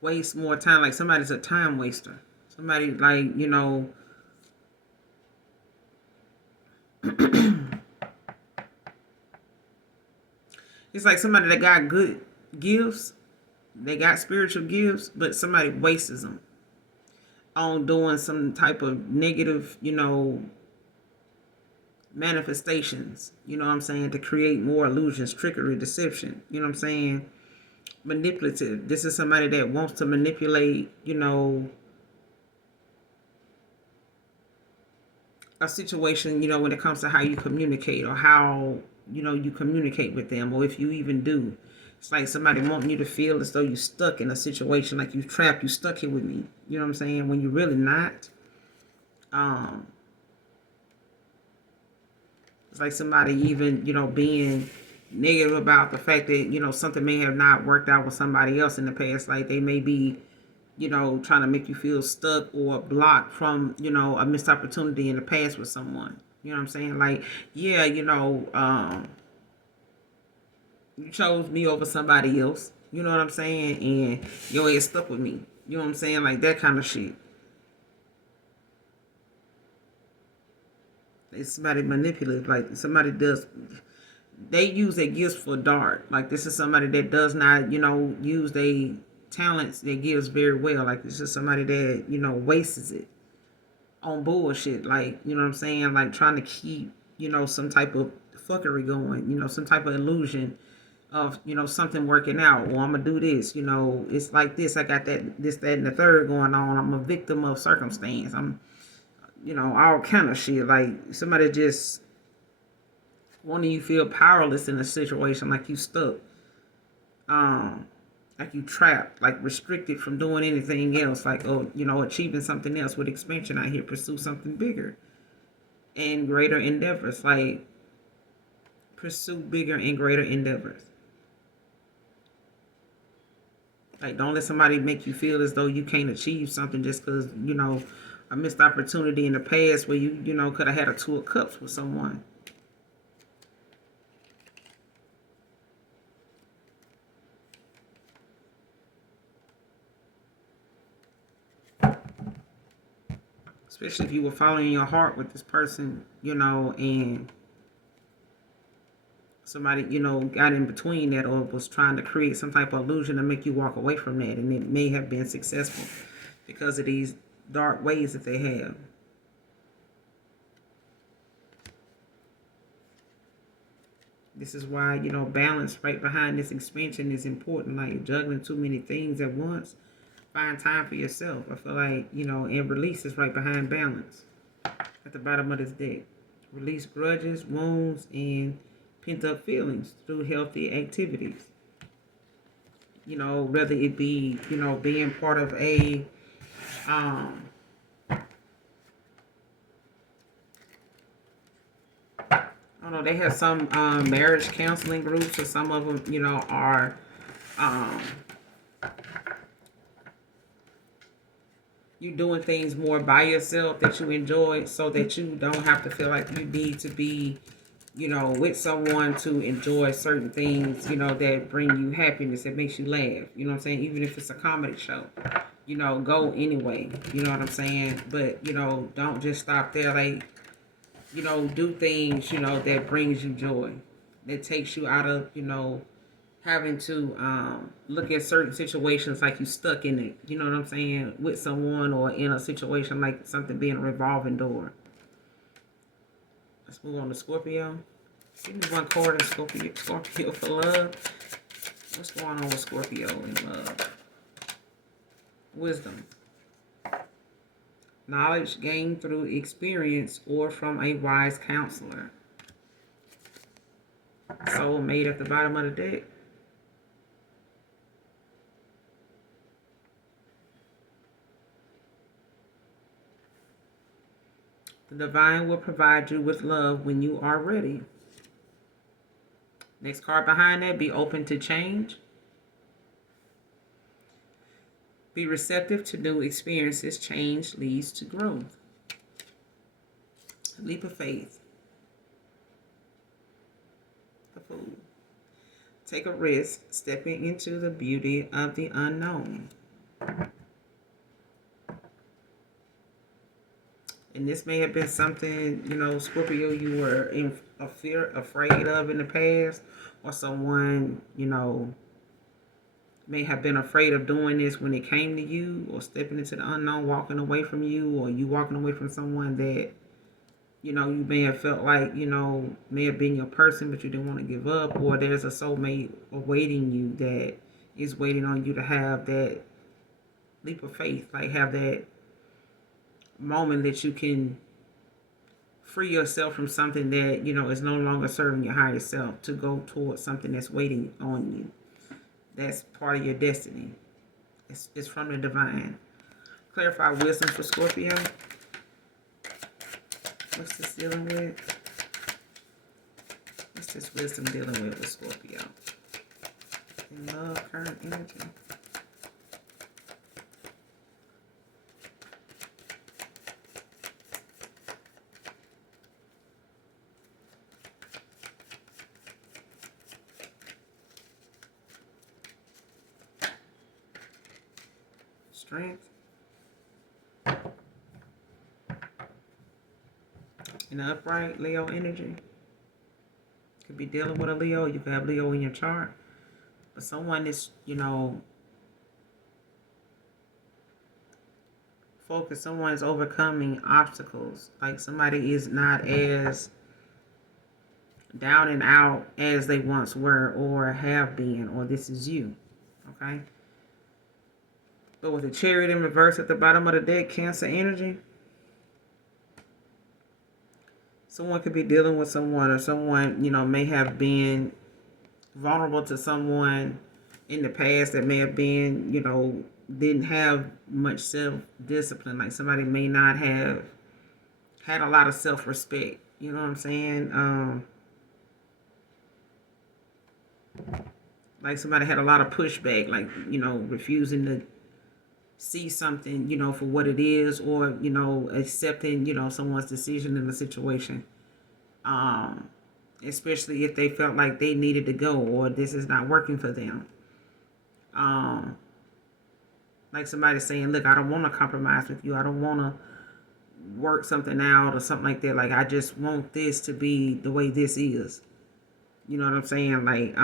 waste more time. Like, somebody's a time waster. Somebody, like, it's like somebody that got good gifts. They got spiritual gifts, but somebody wastes them on doing some type of negative, manifestations. You know what I'm saying? To create more illusions, trickery, deception. You know what I'm saying? Manipulative. This is somebody that wants to manipulate, a situation, when it comes to how you communicate, or how, you communicate with them, or if you even do. It's like somebody wanting you to feel as though you're stuck in a situation, like you trapped, you stuck here with me. You know what I'm saying? When you're really not. It's like somebody even, being negative about the fact that, something may have not worked out with somebody else in the past. Like, they may be, trying to make you feel stuck or blocked from, a missed opportunity in the past with someone. You know what I'm saying? Like, yeah, you chose me over somebody else. You know what I'm saying? And your ass stuck with me. You know what I'm saying? Like, that kind of shit. It's somebody manipulative. Like, somebody does. They use their gifts for dark. Like, this is somebody that does not, use their talents, their gifts very well. Like, this is somebody that, wastes it on bullshit. Like, you know what I'm saying? Like, trying to keep, some type of fuckery going. Some type of illusion of, something working out, or I'm gonna do this, it's like this, I got that, this, that, and the third going on. I'm a victim of circumstance. I'm, all kind of shit. Like somebody just wanting you feel powerless in a situation, like you stuck, like you trapped, like restricted from doing anything else, like, oh, achieving something else with expansion out here, pursue something bigger and greater endeavors, like pursue bigger and greater endeavors. Like, don't let somebody make you feel as though you can't achieve something just because, a missed opportunity in the past where you, could have had a two of cups with someone. Especially if you were following your heart with this person, and somebody, got in between that, or was trying to create some type of illusion to make you walk away from that. And it may have been successful because of these dark ways that they have. This is why, balance right behind this expansion is important. Like juggling too many things at once. Find time for yourself. I feel like, and release is right behind balance at the bottom of this deck. Release grudges, wounds, and pent up feelings through healthy activities. Whether it be, being part of a, I don't know, they have some marriage counseling groups, or some of them, are you doing things more by yourself that you enjoy, so that you don't have to feel like you need to be, with someone to enjoy certain things, that bring you happiness, that makes you laugh. You know what I'm saying? Even if it's a comedy show, go anyway. You know what I'm saying? But, don't just stop there. Like, do things, that brings you joy, that takes you out of, having to look at certain situations like you stuck in it. You know what I'm saying? With someone, or in a situation like something being a revolving door. Let's move on to Scorpio. Give me one card in Scorpio for love. What's going on with Scorpio in love? Wisdom. Knowledge gained through experience or from a wise counselor. Soulmate at the bottom of the deck. The divine will provide you with love when you are ready. Next card behind that, be open to change. Be receptive to new experiences. Change leads to growth. Leap of faith. The Fool. Take a risk, stepping into the beauty of the unknown. And this may have been something, Scorpio, you were afraid of in the past, or someone, may have been afraid of doing this when it came to you, or stepping into the unknown, walking away from you, or you walking away from someone that, you may have felt like, may have been your person, but you didn't want to give up, or there's a soulmate awaiting you that is waiting on you to have that leap of faith, like have that moment that you can free yourself from something that, is no longer serving your higher self, to go towards something that's waiting on you. That's part of your destiny. It's from the divine. Clarify wisdom for Scorpio. What's this dealing with? What's this wisdom dealing with Scorpio? In love, current energy. Strength. In the upright, Leo energy. Could be dealing with a Leo. You could have Leo in your chart. But someone is, focused. Someone is overcoming obstacles. Like somebody is not as down and out as they once were or have been, or this is you. Okay? But with the Chariot in reverse at the bottom of the deck, Cancer energy, someone could be dealing with someone, or someone, may have been vulnerable to someone in the past that may have been, didn't have much self-discipline. Like somebody may not have had a lot of self-respect. You know what I'm saying? Like somebody had a lot of pushback, like, refusing to see something, for what it is, or, accepting, someone's decision in the situation. Especially if they felt like they needed to go or this is not working for them. Like somebody saying, look, I don't want to compromise with you. I don't want to work something out or something like that. Like, I just want this to be the way this is. You know what I'm saying? Like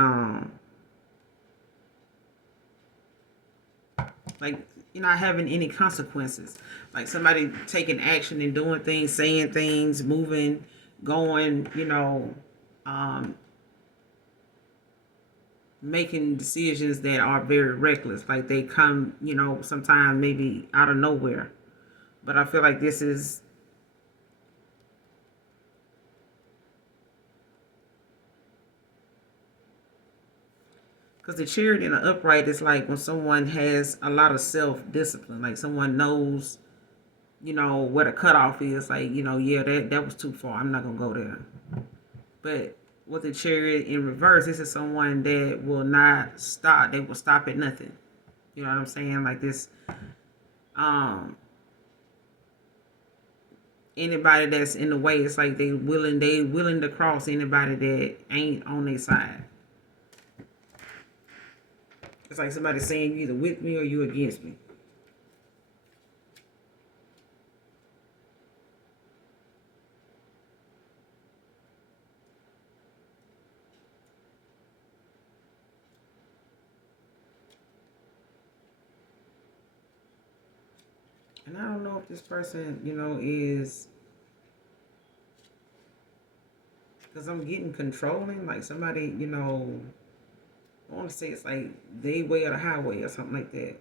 you're not having any consequences. Like somebody taking action and doing things, saying things, moving, going, making decisions that are very reckless. Like they come, sometimes maybe out of nowhere. But I feel like this is because the Chariot in the upright is like when someone has a lot of self-discipline. Like someone knows, what a cutoff is. Like, yeah, that was too far. I'm not going to go there. But with the Chariot in reverse, this is someone that will not stop. They will stop at nothing. You know what I'm saying? Like this, anybody that's in the way, it's like they willing to cross anybody that ain't on their side. It's like somebody saying you either with me or you against me. And I don't know if this person, is, because I'm getting controlling. Like somebody, I want to say it's like they way or the highway or something like that.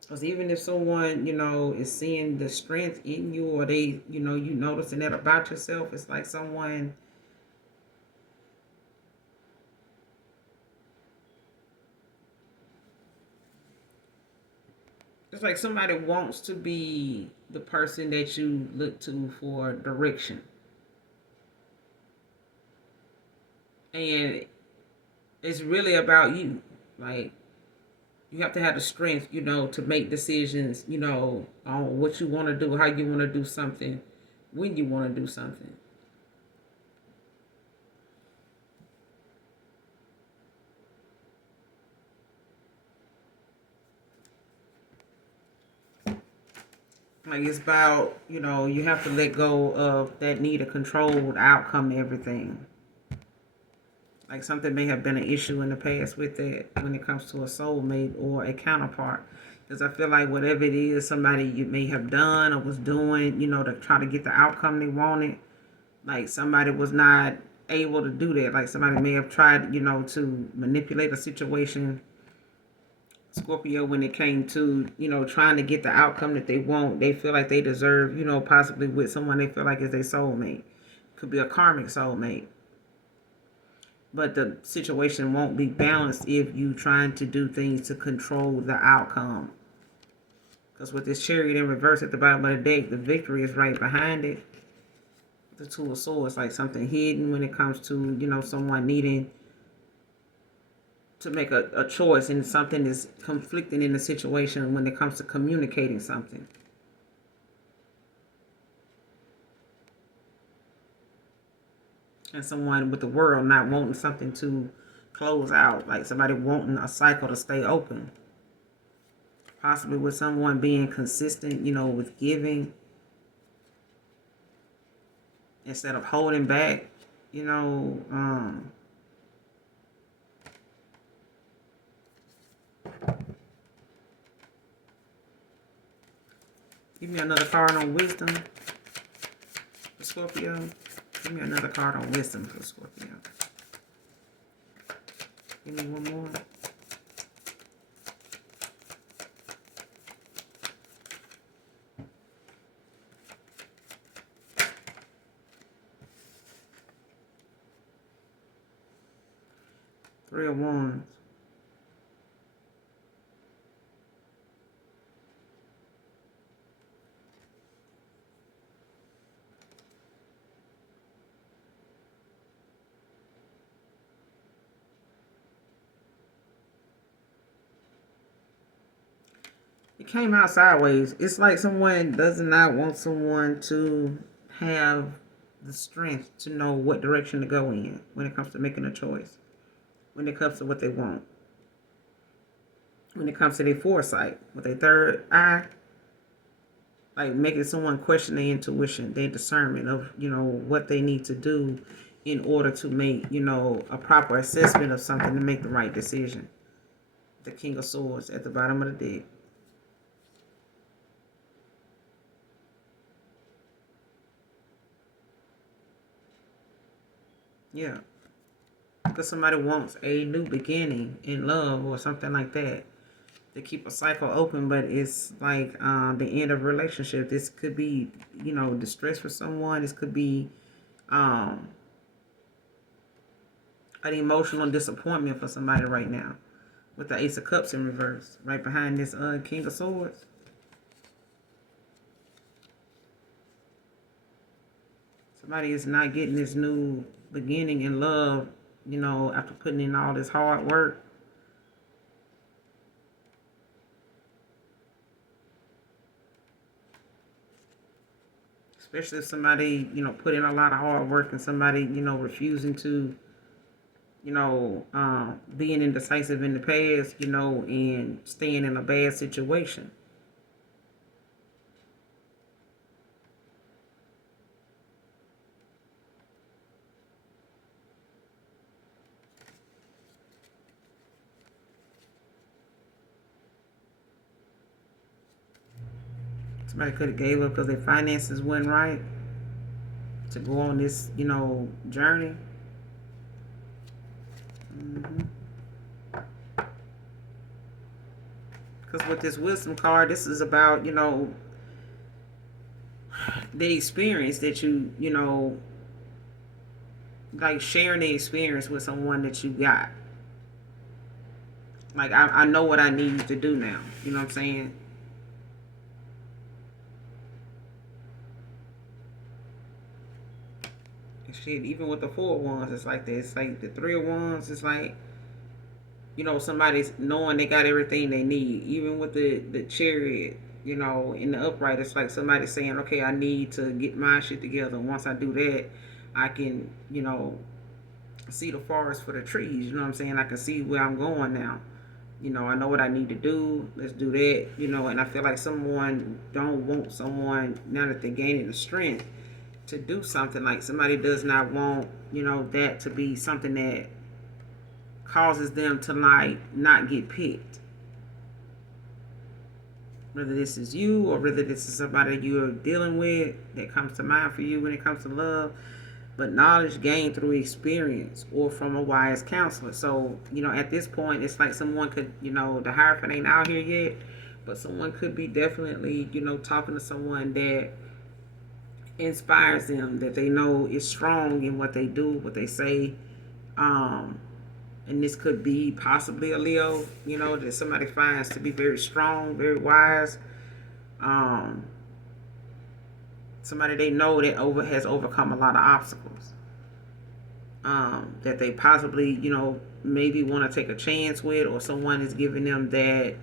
Because even if someone, is seeing the strength in you, or they, you noticing that about yourself, it's like someone, it's like somebody wants to be the person that you look to for direction. And it's really about you. Like, you have to have the strength, to make decisions, on what you want to do, how you want to do something, when you want to do something. Like it's about, you have to let go of that need a controlled outcome to everything. Like something may have been an issue in the past with it when it comes to a soulmate or a counterpart. Because I feel like whatever it is somebody you may have done or was doing, to try to get the outcome they wanted, like somebody was not able to do that. Like somebody may have tried, to manipulate a situation, Scorpio, when it came to, trying to get the outcome that they want. They feel like they deserve, possibly with someone they feel like is their soulmate. Could be a karmic soulmate. But the situation won't be balanced if you trying to do things to control the outcome. Because with this Chariot in reverse at the bottom of the deck, the victory is right behind it. The Two of Swords, like something hidden when it comes to, someone needing to make a choice, and something is conflicting in the situation when it comes to communicating something. And someone with the World not wanting something to close out, like somebody wanting a cycle to stay open. Possibly with someone being consistent, with giving instead of holding back, Give me another card on wisdom for Scorpio. Give me another card on wisdom for Scorpio. Give me one more. Three of Wands. It came out sideways. It's like someone does not want someone to have the strength to know what direction to go in when it comes to making a choice. When it comes to what they want. When it comes to their foresight. With their third eye. Like making someone question their intuition, their discernment of, what they need to do in order to make, a proper assessment of something to make the right decision. The King of Swords at the bottom of the deck. Yeah. Because somebody wants a new beginning in love or something like that. To keep a cycle open, but it's like the end of a relationship. This could be, distress for someone. This could be an emotional disappointment for somebody right now. With the Ace of Cups in reverse. Right behind this King of Swords. Somebody is not getting this new beginning in love, after putting in all this hard work. Especially if somebody, put in a lot of hard work and somebody, refusing to, being indecisive in the past, and staying in a bad situation. Somebody could have gave up because their finances wasn't right to go on this, journey. Because with this wisdom card, this is about, the experience that you, like sharing the experience with someone that you got. Like, I know what I need to do now. You know what I'm saying? Shit, even with the Four of Wands, it's like this. It's like the Three of Wands, it's like, somebody's knowing they got everything they need. Even with the Chariot, in the upright, it's like somebody saying, okay, I need to get my shit together. Once I do that, I can, see the forest for the trees. You know what I'm saying? I can see where I'm going now. I know what I need to do. Let's do that. And I feel like someone don't want someone, now that they're gaining the strength, to do something. Like somebody does not want, that to be something that causes them to not get picked. Whether this is you or whether this is somebody you're dealing with that comes to mind for you when it comes to love. But knowledge gained through experience or from a wise counselor. So, at this point, it's like someone could, the Hierophant ain't out here yet, but someone could be definitely, talking to someone that inspires them, that they know is strong in what they do, what they say. And this could be possibly a Leo, that somebody finds to be very strong, very wise. Somebody they know that has overcome a lot of obstacles. That they possibly, maybe want to take a chance with, or someone is giving them that,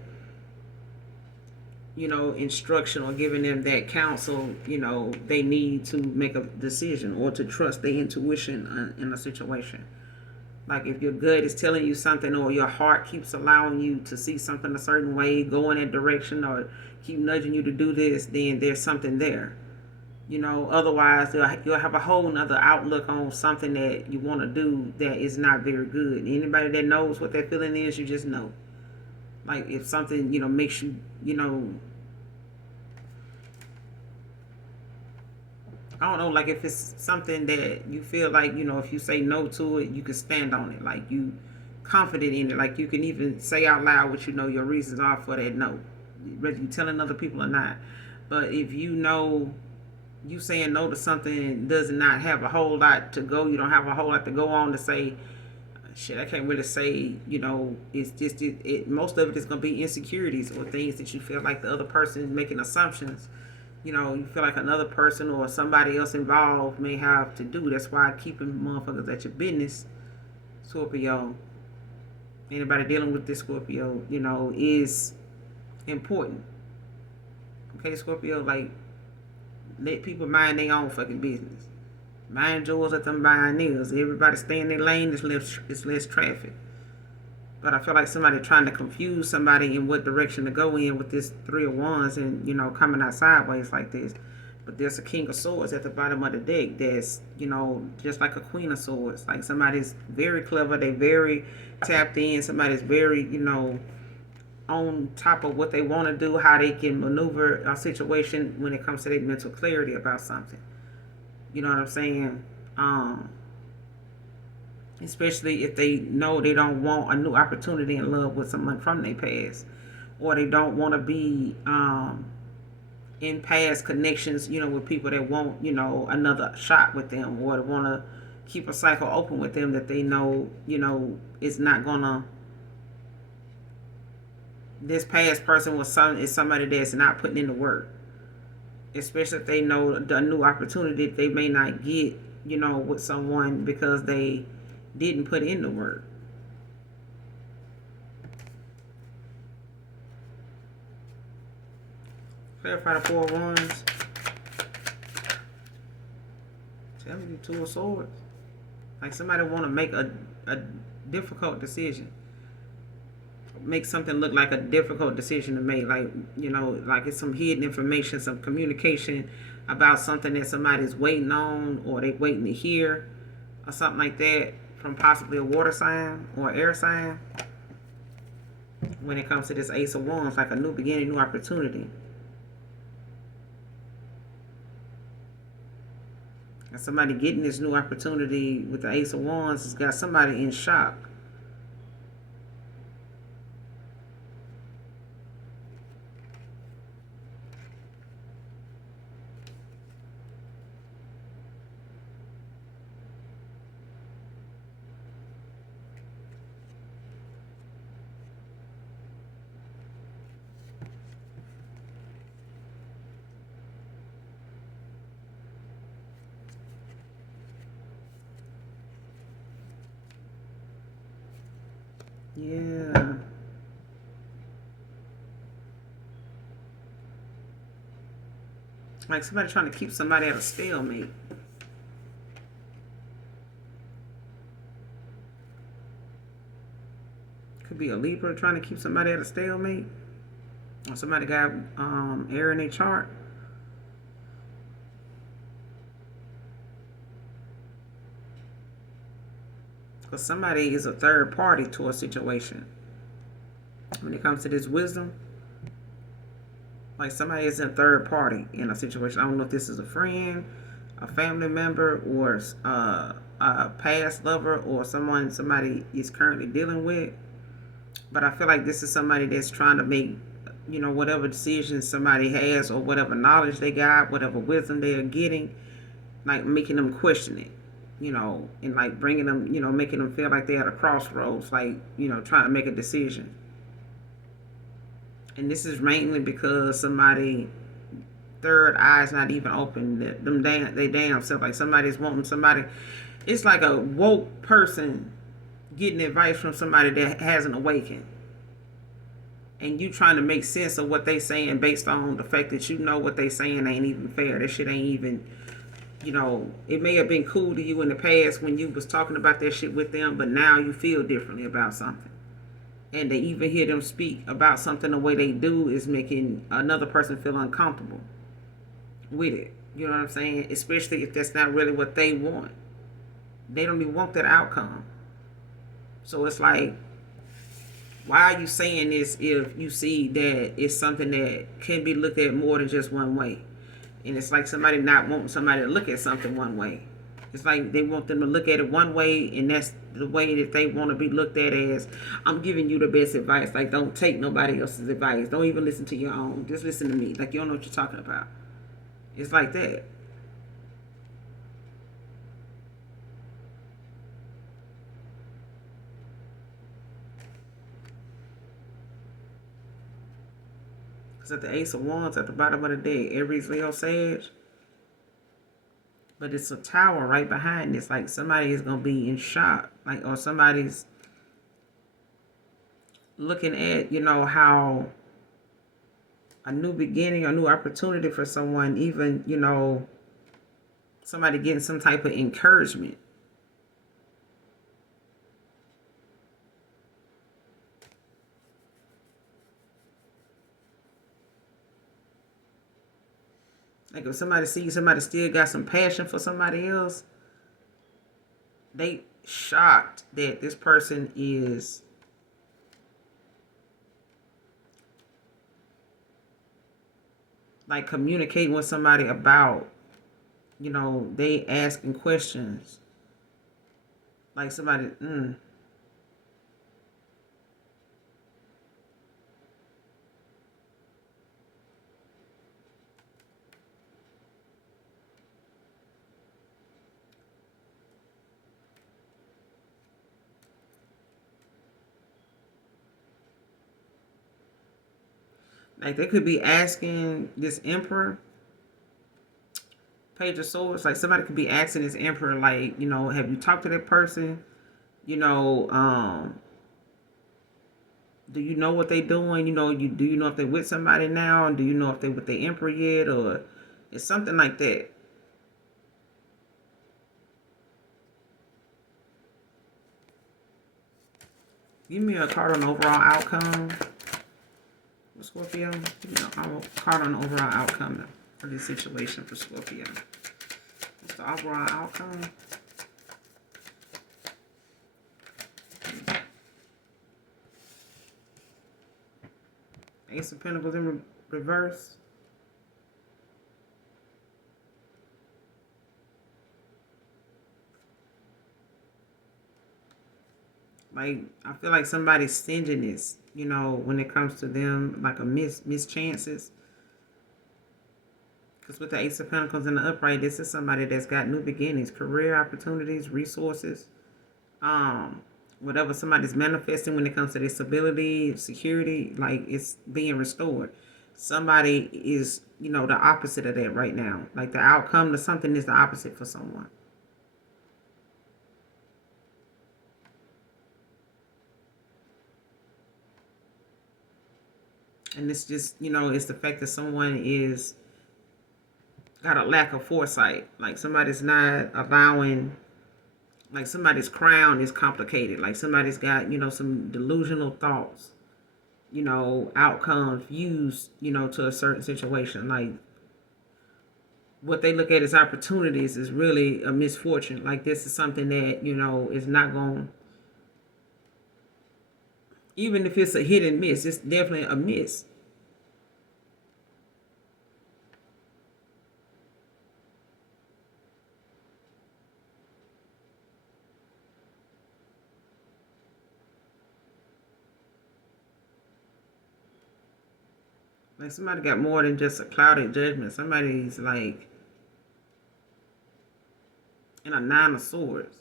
instruction or giving them that counsel, they need to make a decision or to trust their intuition in a situation. Like if your gut is telling you something, or your heart keeps allowing you to see something a certain way, go in that direction, or keep nudging you to do this, then there's something there. Otherwise you'll have a whole nother outlook on something that you want to do that is not very good. Anybody that knows what that feeling is, you just know. Like if something, makes you, I don't know, like if it's something that you feel like, if you say no to it, you can stand on it. Like you confident in it. Like you can even say out loud what your reasons are for that no. Whether you telling other people or not. But if you saying no to something does not have a whole lot to go, you don't have a whole lot to go on to say, shit, I can't really say, it's just, most of it is going to be insecurities or things that you feel like the other person is making assumptions. You feel like another person or somebody else involved may have to do. That's why keeping motherfuckers at your business, Scorpio, anybody dealing with this Scorpio, is important. Okay, Scorpio, like, let people mind their own fucking business. Mind yours, let them mind theirs. Everybody stay in their lane, it's less traffic. But I feel like somebody trying to confuse somebody in what direction to go in with this Three of Wands and, coming out sideways like this. But there's a King of Swords at the bottom of the deck that's, just like a Queen of Swords. Like somebody's very clever, they very tapped in, somebody's very, on top of what they want to do, how they can maneuver a situation when it comes to their mental clarity about something. You know what I'm saying? Especially if they know they don't want a new opportunity in love with someone from their past, or they don't want to be in past connections, with people that want, another shot with them, or want to keep a cycle open with them that they know, is not gonna. This past person is somebody that's not putting in the work, especially if they know the new opportunity that they may not get, with someone because they didn't put in the work. Clarify the Four of Wands. Tell me the Two of Swords. Like somebody want to make a difficult decision. Make something look like a difficult decision to make. Like, like it's some hidden information, some communication about something that somebody's waiting on or they waiting to hear or something like that from possibly a water sign or air sign. When it comes to this Ace of Wands, like a new beginning, new opportunity. And somebody getting this new opportunity with the Ace of Wands has got somebody in shock. Yeah. Like somebody trying to keep somebody at a stalemate. Could be a Libra trying to keep somebody at a stalemate. Or somebody got air in their chart. Because somebody is a third party to a situation. When it comes to this wisdom, like somebody is a third party in a situation. I don't know if this is a friend, a family member, or a past lover, or somebody is currently dealing with. But I feel like this is somebody that's trying to make, whatever decisions somebody has or whatever knowledge they got, whatever wisdom they are getting, like making them question it. And like bringing them, making them feel like they're at a crossroads, like, trying to make a decision. And this is mainly because somebody third eye's not even open. They damn self, like somebody's wanting somebody. It's like a woke person getting advice from somebody that hasn't awakened. And you trying to make sense of what they saying based on the fact that what they saying ain't even fair. That shit ain't even, it may have been cool to you in the past when you was talking about that shit with them, but now you feel differently about something. And to even hear them speak about something the way they do is making another person feel uncomfortable with it. You know what I'm saying? Especially if that's not really what they want. They don't even want that outcome. So it's like, why are you saying this if you see that it's something that can be looked at more than just one way? And it's like somebody not wanting somebody to look at something one way. It's like they want them to look at it one way, and that's the way that they want to be looked at as, I'm giving you the best advice. Like, don't take nobody else's advice. Don't even listen to your own. Just listen to me. Like, you don't know what you're talking about. It's like that. Because at the Ace of Wands at the bottom of the deck, Aries, Leo, Sage. But it's a tower right behind this. Like, somebody is going to be in shock. Like, or somebody's looking at, how a new beginning, a new opportunity for someone, even, somebody getting some type of encouragement. Like, if somebody sees somebody still got some passion for somebody else, they shocked that this person is like communicating with somebody about, they asking questions. Like somebody, like they could be asking this emperor, Page of Swords, like somebody could be asking this emperor, like, have you talked to that person? Do you know what they doing? Do you know if they're with somebody now? Do you know if they're with the emperor yet? Or it's something like that. Give me a card on the overall outcome. Scorpio, give me a card on the overall outcome for this situation for Scorpio. What's the overall outcome? Ace of Pentacles in reverse. Like, I feel like somebody's stinginess, when it comes to them, like a mischances. Because with the Ace of Pentacles in the upright, this is somebody that's got new beginnings, career opportunities, resources. Whatever somebody's manifesting when it comes to their stability, security, like it's being restored. Somebody is, the opposite of that right now. Like the outcome to something is the opposite for someone. And it's just, it's the fact that someone is got a lack of foresight. Like somebody's not allowing, like somebody's crown is complicated. Like somebody's got, some delusional thoughts, outcomes, views, to a certain situation. Like what they look at as opportunities is really a misfortune. Like this is something that, is not going, even if it's a hit and miss, it's definitely a miss. Like somebody got more than just a clouded judgment. Somebody's like in a 9 of Swords.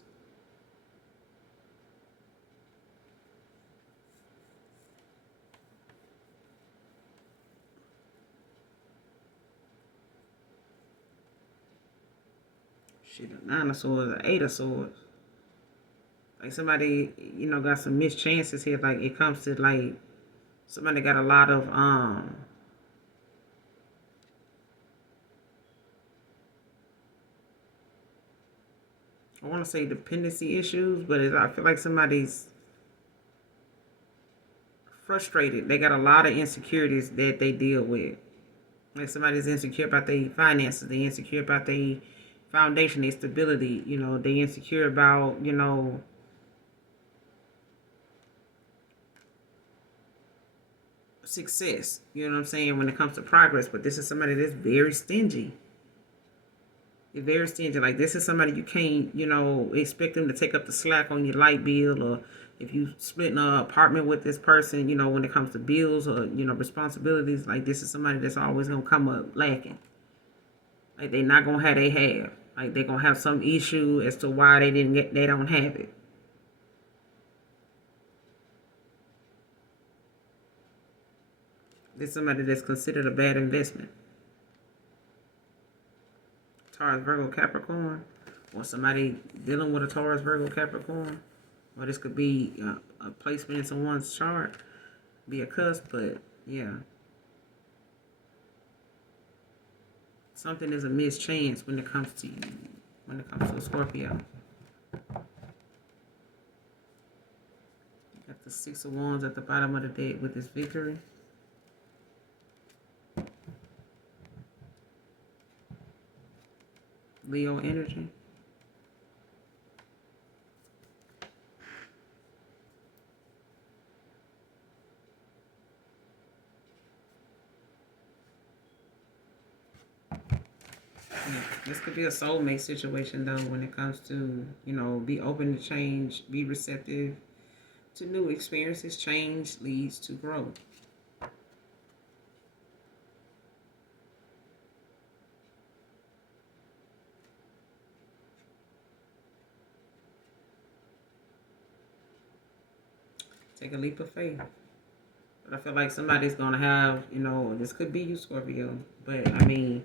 Shit, a 9 of Swords, an 8 of Swords. Like somebody, got some mischances here. Like it comes to like somebody got a lot of I want to say dependency issues, but I feel like somebody's frustrated. They got a lot of insecurities that they deal with. Like somebody's insecure about their finances. They insecure about their foundation, their stability. They insecure about, success. You know what I'm saying? When it comes to progress. But this is somebody that's very stingy. You're very stingy. Like, this is somebody you can't, expect them to take up the slack on your light bill, or if you split an apartment with this person, when it comes to bills or, responsibilities, like, this is somebody that's always going to come up lacking. Like, they're not going to have they have. Like, they're going to have some issue as to why they don't have it. This is somebody that's considered a bad investment. Taurus, Virgo, Capricorn, or somebody dealing with a Taurus, Virgo, Capricorn, or this could be a placement in someone's chart, be a cusp, but yeah, something is a mischance when it comes to you, when it comes to a Scorpio. Got the Six of Wands at the bottom of the deck with this victory. Leo energy. This could be a soulmate situation, though, when it comes to, be open to change, be receptive to new experiences. Change leads to growth. Take a leap of faith. But I feel like somebody's going to have, this could be you, Scorpio, but I mean,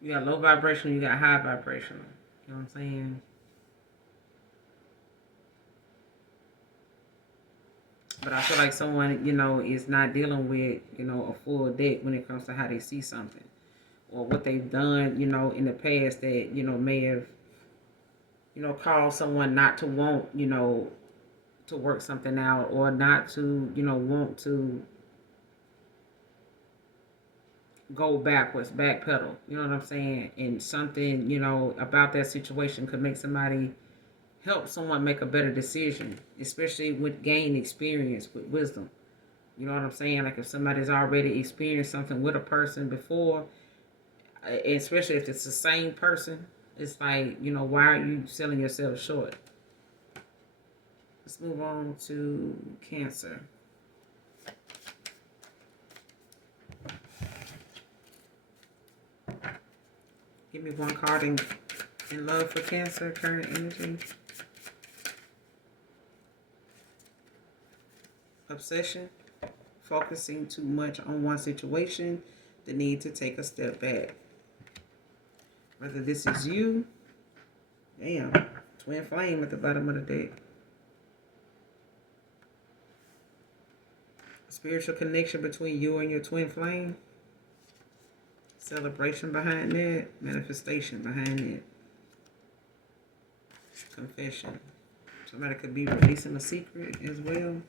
you got low vibrational, you got high vibrational. You know what I'm saying? But I feel like someone, is not dealing with, a full deck when it comes to how they see something, or what they've done, in the past that, may have, caused someone not to want, to work something out, or not to, want to go backwards, backpedal. You know what I'm saying? And something, about that situation could make somebody help someone make a better decision, especially with gain experience, with wisdom. You know what I'm saying? Like, if somebody's already experienced something with a person before, especially if it's the same person, it's like, why are you selling yourself short? Let's move on to Cancer. Give me one card in love for Cancer, current energy. Obsession, focusing too much on one situation, the need to take a step back. Whether this is you, damn, twin flame at the bottom of the deck. Spiritual connection between you and your twin flame. Celebration behind that. Manifestation behind it. Confession. Somebody could be releasing a secret as well.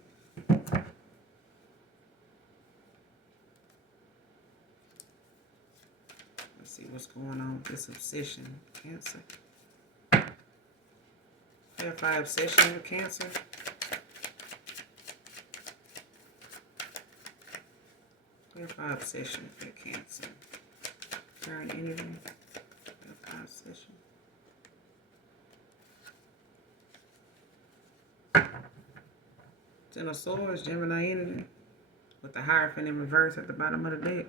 Let's see what's going on with this obsession, Cancer. Clarify obsession with Cancer. Clarify obsession for Cancer. Current energy. Clarify obsession. Ten of Swords, Gemini energy. With the Hierophant in reverse at the bottom of the deck.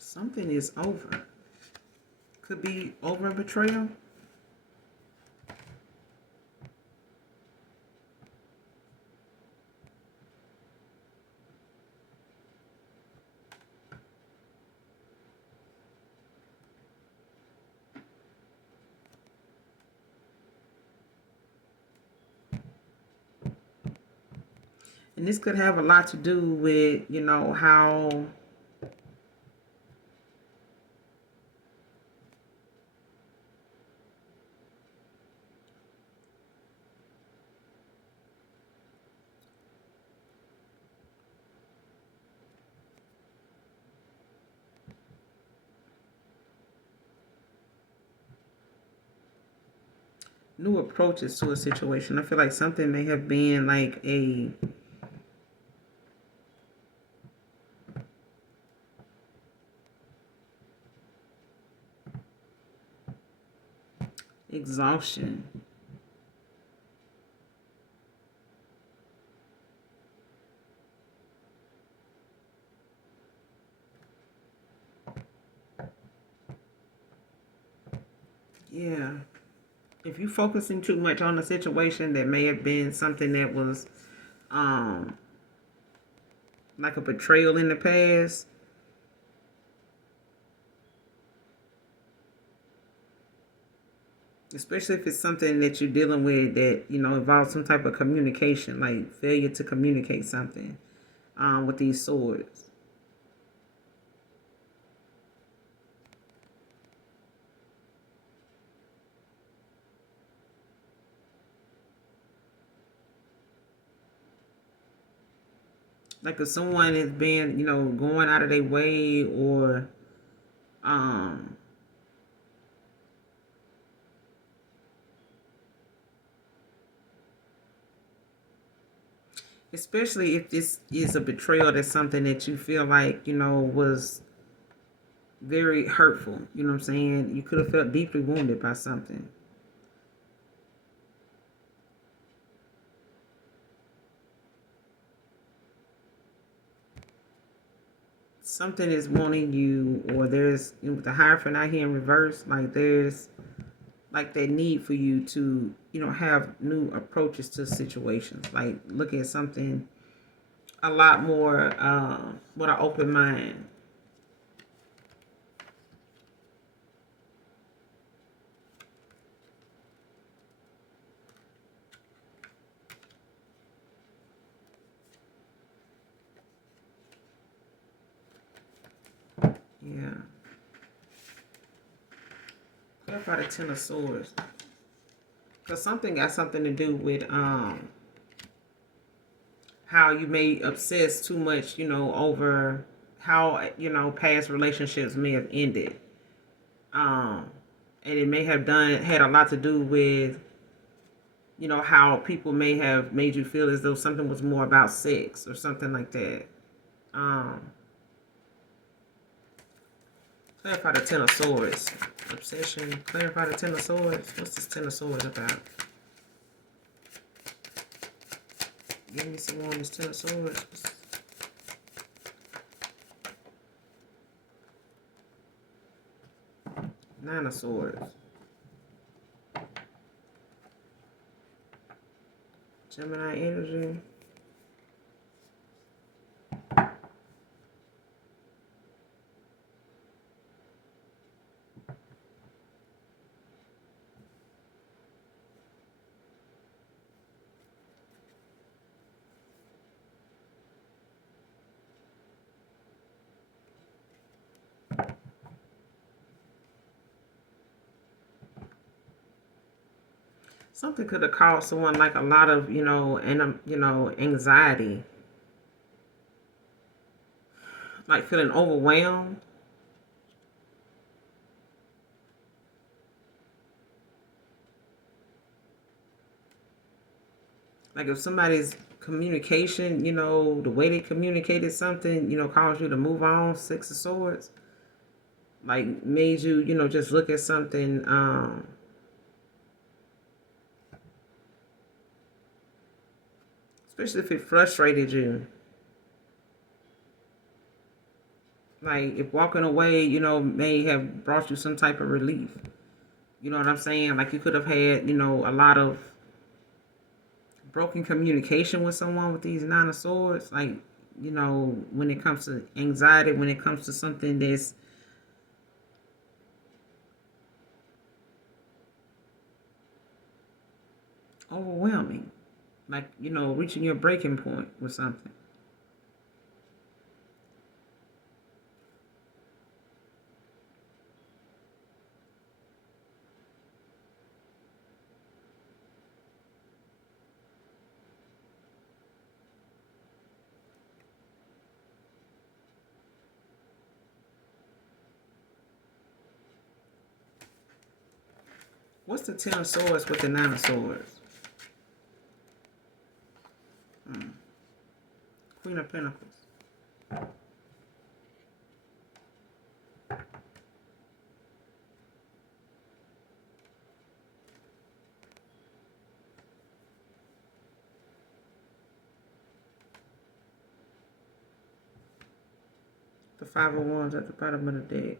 Something is over. Could be over betrayal. And this could have a lot to do with, how new approaches to a situation. I feel like something may have been like a exhaustion. Yeah. If you focusing too much on the situation, that may have been something that was um like a betrayal in the past. Especially if it's something that you're dealing with that, involves some type of communication, like failure to communicate something with these swords. Like if someone is being, going out of their way, or um especially if this is a betrayal, that's something that you feel like, was very hurtful. You know what I'm saying? You could have felt deeply wounded by something. Something is wanting you, or there's, with the Hierophant out here in reverse, like there's like that need for you to, have new approaches to situations. Like look at something a lot more with an open mind. Yeah. Clarify the Ten of Swords. Because something got something to do with how you may obsess too much, over how, past relationships may have ended. Um, and it may have had a lot to do with, how people may have made you feel as though something was more about sex or something like that. Um, Clarify the Ten of Swords. Obsession. Clarify the Ten of Swords. What's this Ten of Swords about? Give me some more on this Ten of Swords. Nine of Swords. Gemini energy. Something could have caused someone like a lot of, anxiety, like feeling overwhelmed. Like if somebody's communication, the way they communicated something, caused you to move on. Six of Swords, like made you, just look at something. Especially if it frustrated you. Like if walking away, may have brought you some type of relief. You know what I'm saying? Like you could have had, a lot of broken communication with someone with these Nine of Swords. Like, when it comes to anxiety, when it comes to something that's overwhelming. Like, reaching your breaking point with something. What's the Ten of Swords with the Nine of Swords? Queen of Pentacles. The Five of Wands at the bottom of the deck.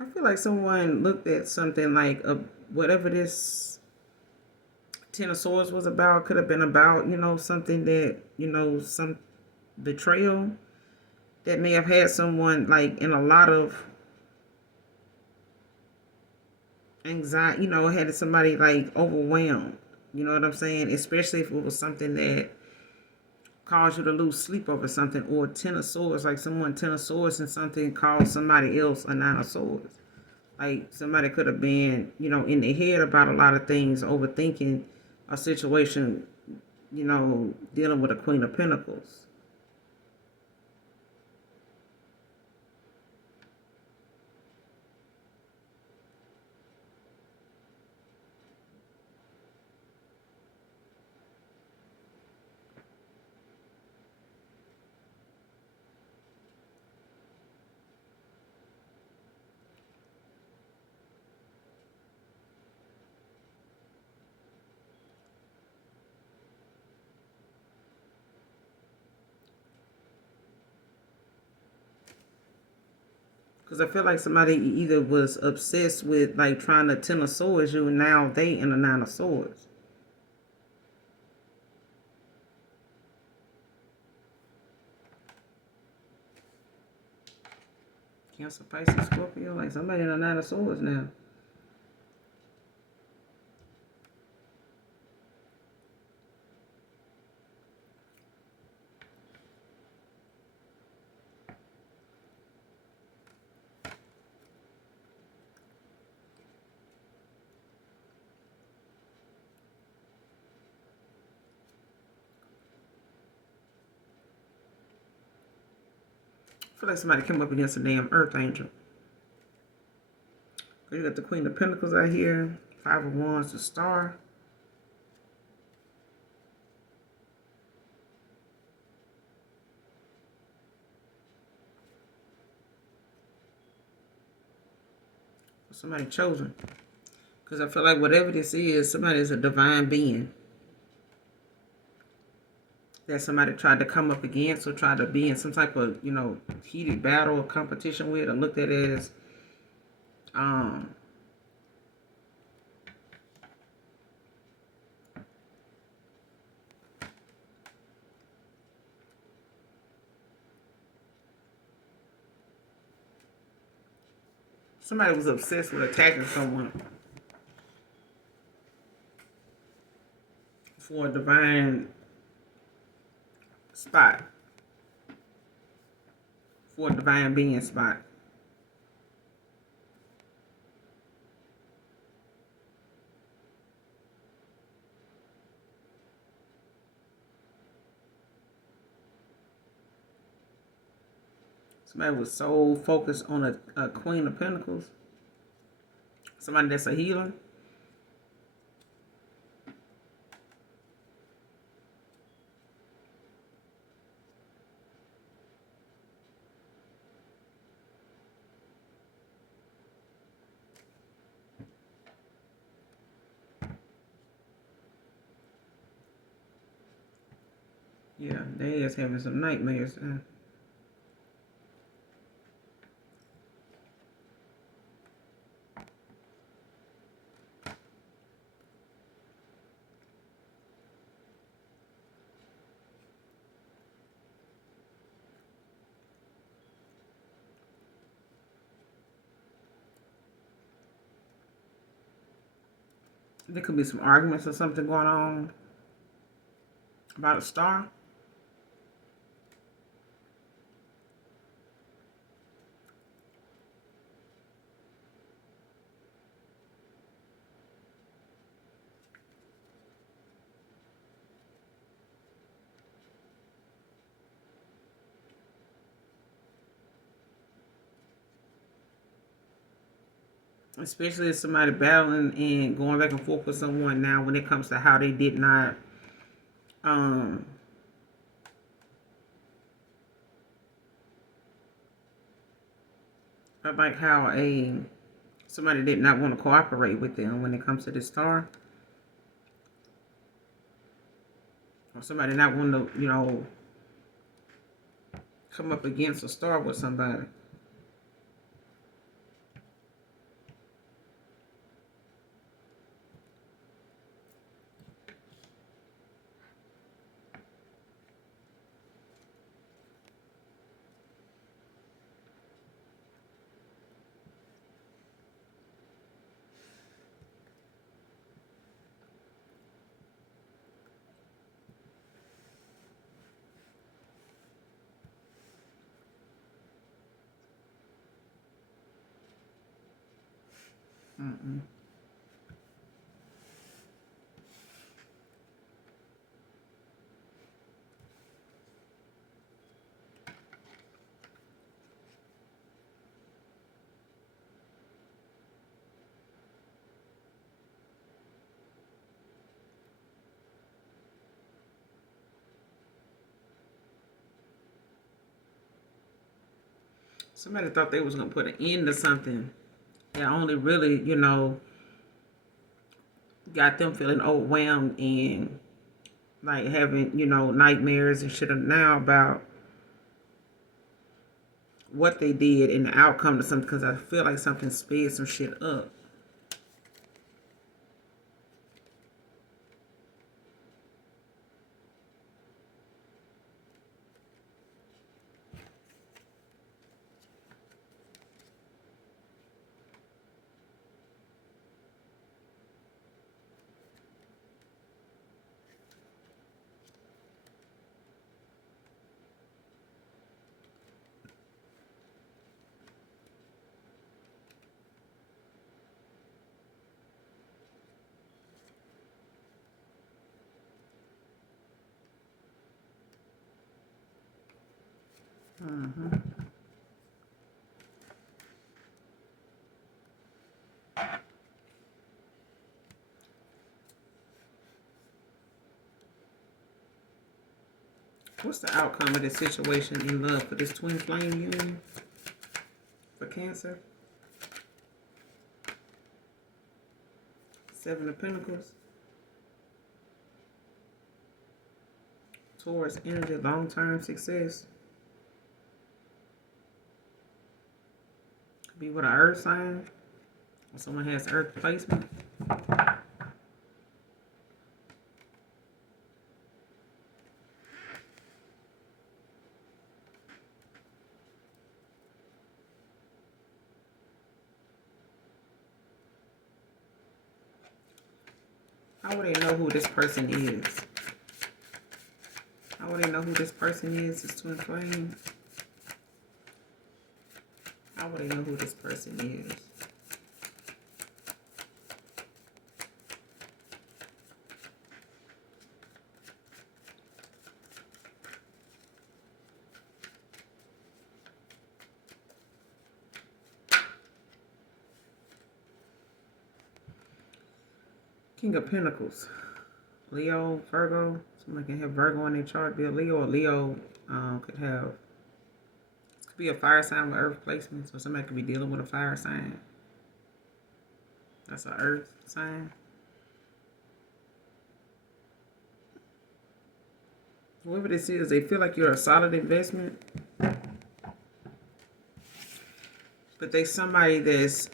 I feel like someone looked at something like whatever this Ten of Swords was about. Could have been about, something that, some betrayal that may have had someone like in a lot of anxiety, had somebody like overwhelmed. You know what I'm saying? Especially if it was something that caused you to lose sleep over something, or Ten of Swords, like someone Ten of Swords and something caused somebody else a Nine of Swords. Like somebody could have been, in their head about a lot of things, overthinking a situation, dealing with a Queen of Pentacles. Because I feel like somebody either was obsessed with like trying to Ten of Swords you, and now they in a Nine of Swords. Cancer, Pisces, Scorpio, like somebody in a Nine of Swords now. I feel like somebody came up against a damn Earth Angel. You got the Queen of Pentacles out here, Five of Wands, the Star. Somebody chosen. Because I feel like whatever this is, somebody is a divine being. that somebody tried to come up against or tried to be in some type of, heated battle or competition with, or looked at it as um somebody was obsessed with attacking someone for a divine spot, for a divine being spot. Somebody was so focused on a Queen of Pentacles. Somebody that's a healer. Yeah, they is having some nightmares. There could be some arguments or something going on about a star. Especially if somebody battling and going back and forth with someone now when it comes to how they did not um like how somebody did not want to cooperate with them when it comes to this star. Or somebody not want to, come up against a star with somebody. Mm-mm. Somebody thought they was going to put an end to something. That only really, got them feeling overwhelmed and like having, nightmares and shit now about what they did and the outcome to something, because I feel like something sped some shit up. Mm-hmm. What's the outcome of this situation in love for this twin flame union for Cancer? Seven of Pentacles. Taurus energy, long-term success. Could be with an earth sign. Or someone has earth placement. How would they know who this person is? How would they know who this person is? It's twin flame. How would they know who this person is? King of Pentacles. Leo, Virgo. Someone can have Virgo in their chart, be a Leo, or Leo could have, this could be a fire sign with earth placement, so somebody could be dealing with a fire sign. That's an earth sign. Whoever this is, they feel like you're a solid investment. But they somebody that's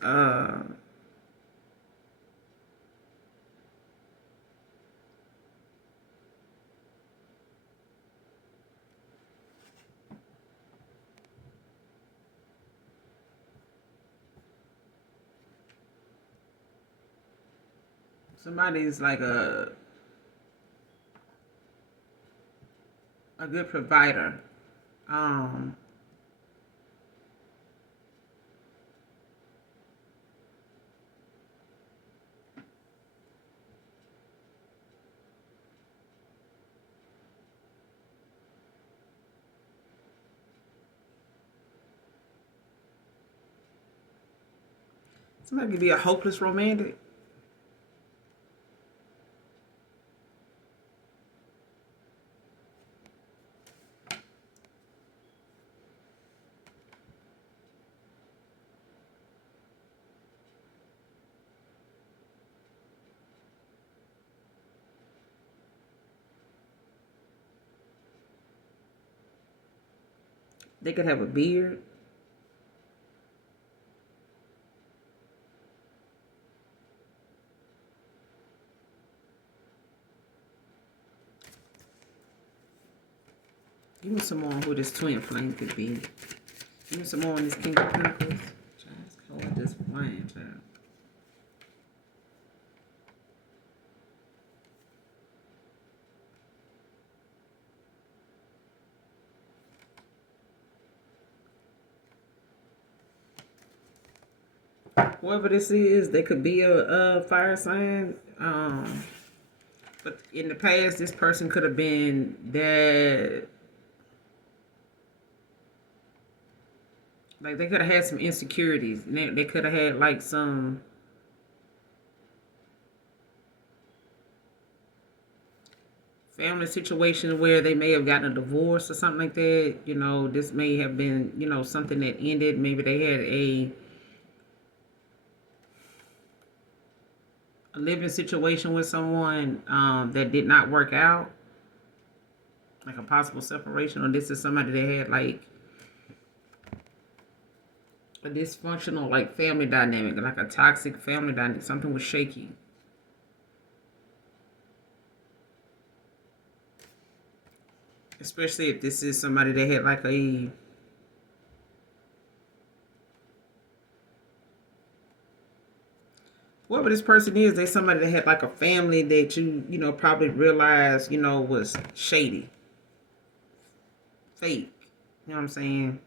somebody's like a good provider. Somebody could be a hopeless romantic. They could have a beard. Give me some more on who this twin flame could be. Give me some more on this King of Pentacles. Just hold this flame, child. Whoever this is, they could be a fire sign. But in the past, this person could have been that. Like, they could have had some insecurities. They could have had, like, some family situation where they may have gotten a divorce or something like that. You know, this may have been, you know, something that ended. Maybe they had a living situation with someone that did not work out. Like a possible separation. Or this is somebody that had, like, a dysfunctional, like, family dynamic, like a toxic family dynamic. Something was shaky. Especially if this is somebody that had, like, a whoever this person is, they somebody that had, like, a family that you know, probably realized, you know, was shady, fake. You know what I'm saying?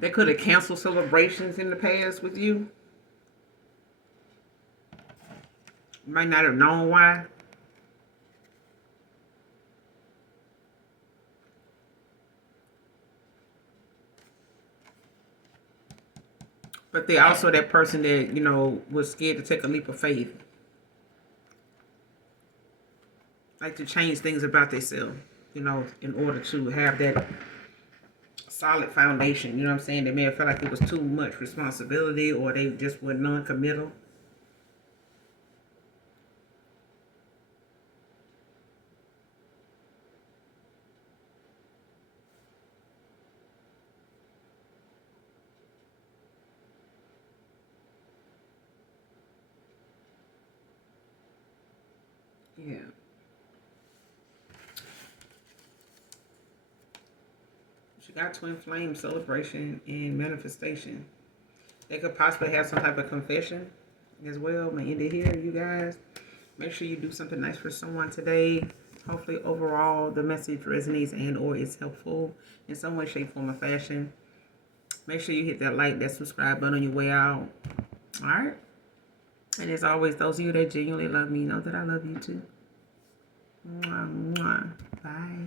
They could have canceled celebrations in the past with you. You might not have known why. But they also that person that, you know, was scared to take a leap of faith. like to change things about themselves, you know, in order to have that solid foundation. You know what I'm saying? They may have felt like it was too much responsibility, or they just were non-committal. Yeah. She got twin flame celebration and manifestation. They could possibly have some type of confession as well. May end it here, you guys. Make sure you do something nice for someone today. Hopefully, overall, the message resonates and or is helpful in some way, shape, form, or fashion. Make sure you hit that like, that subscribe button on your way out. All right? And as always, those of you that genuinely love me know that I love you too. Mwah, mwah. Bye.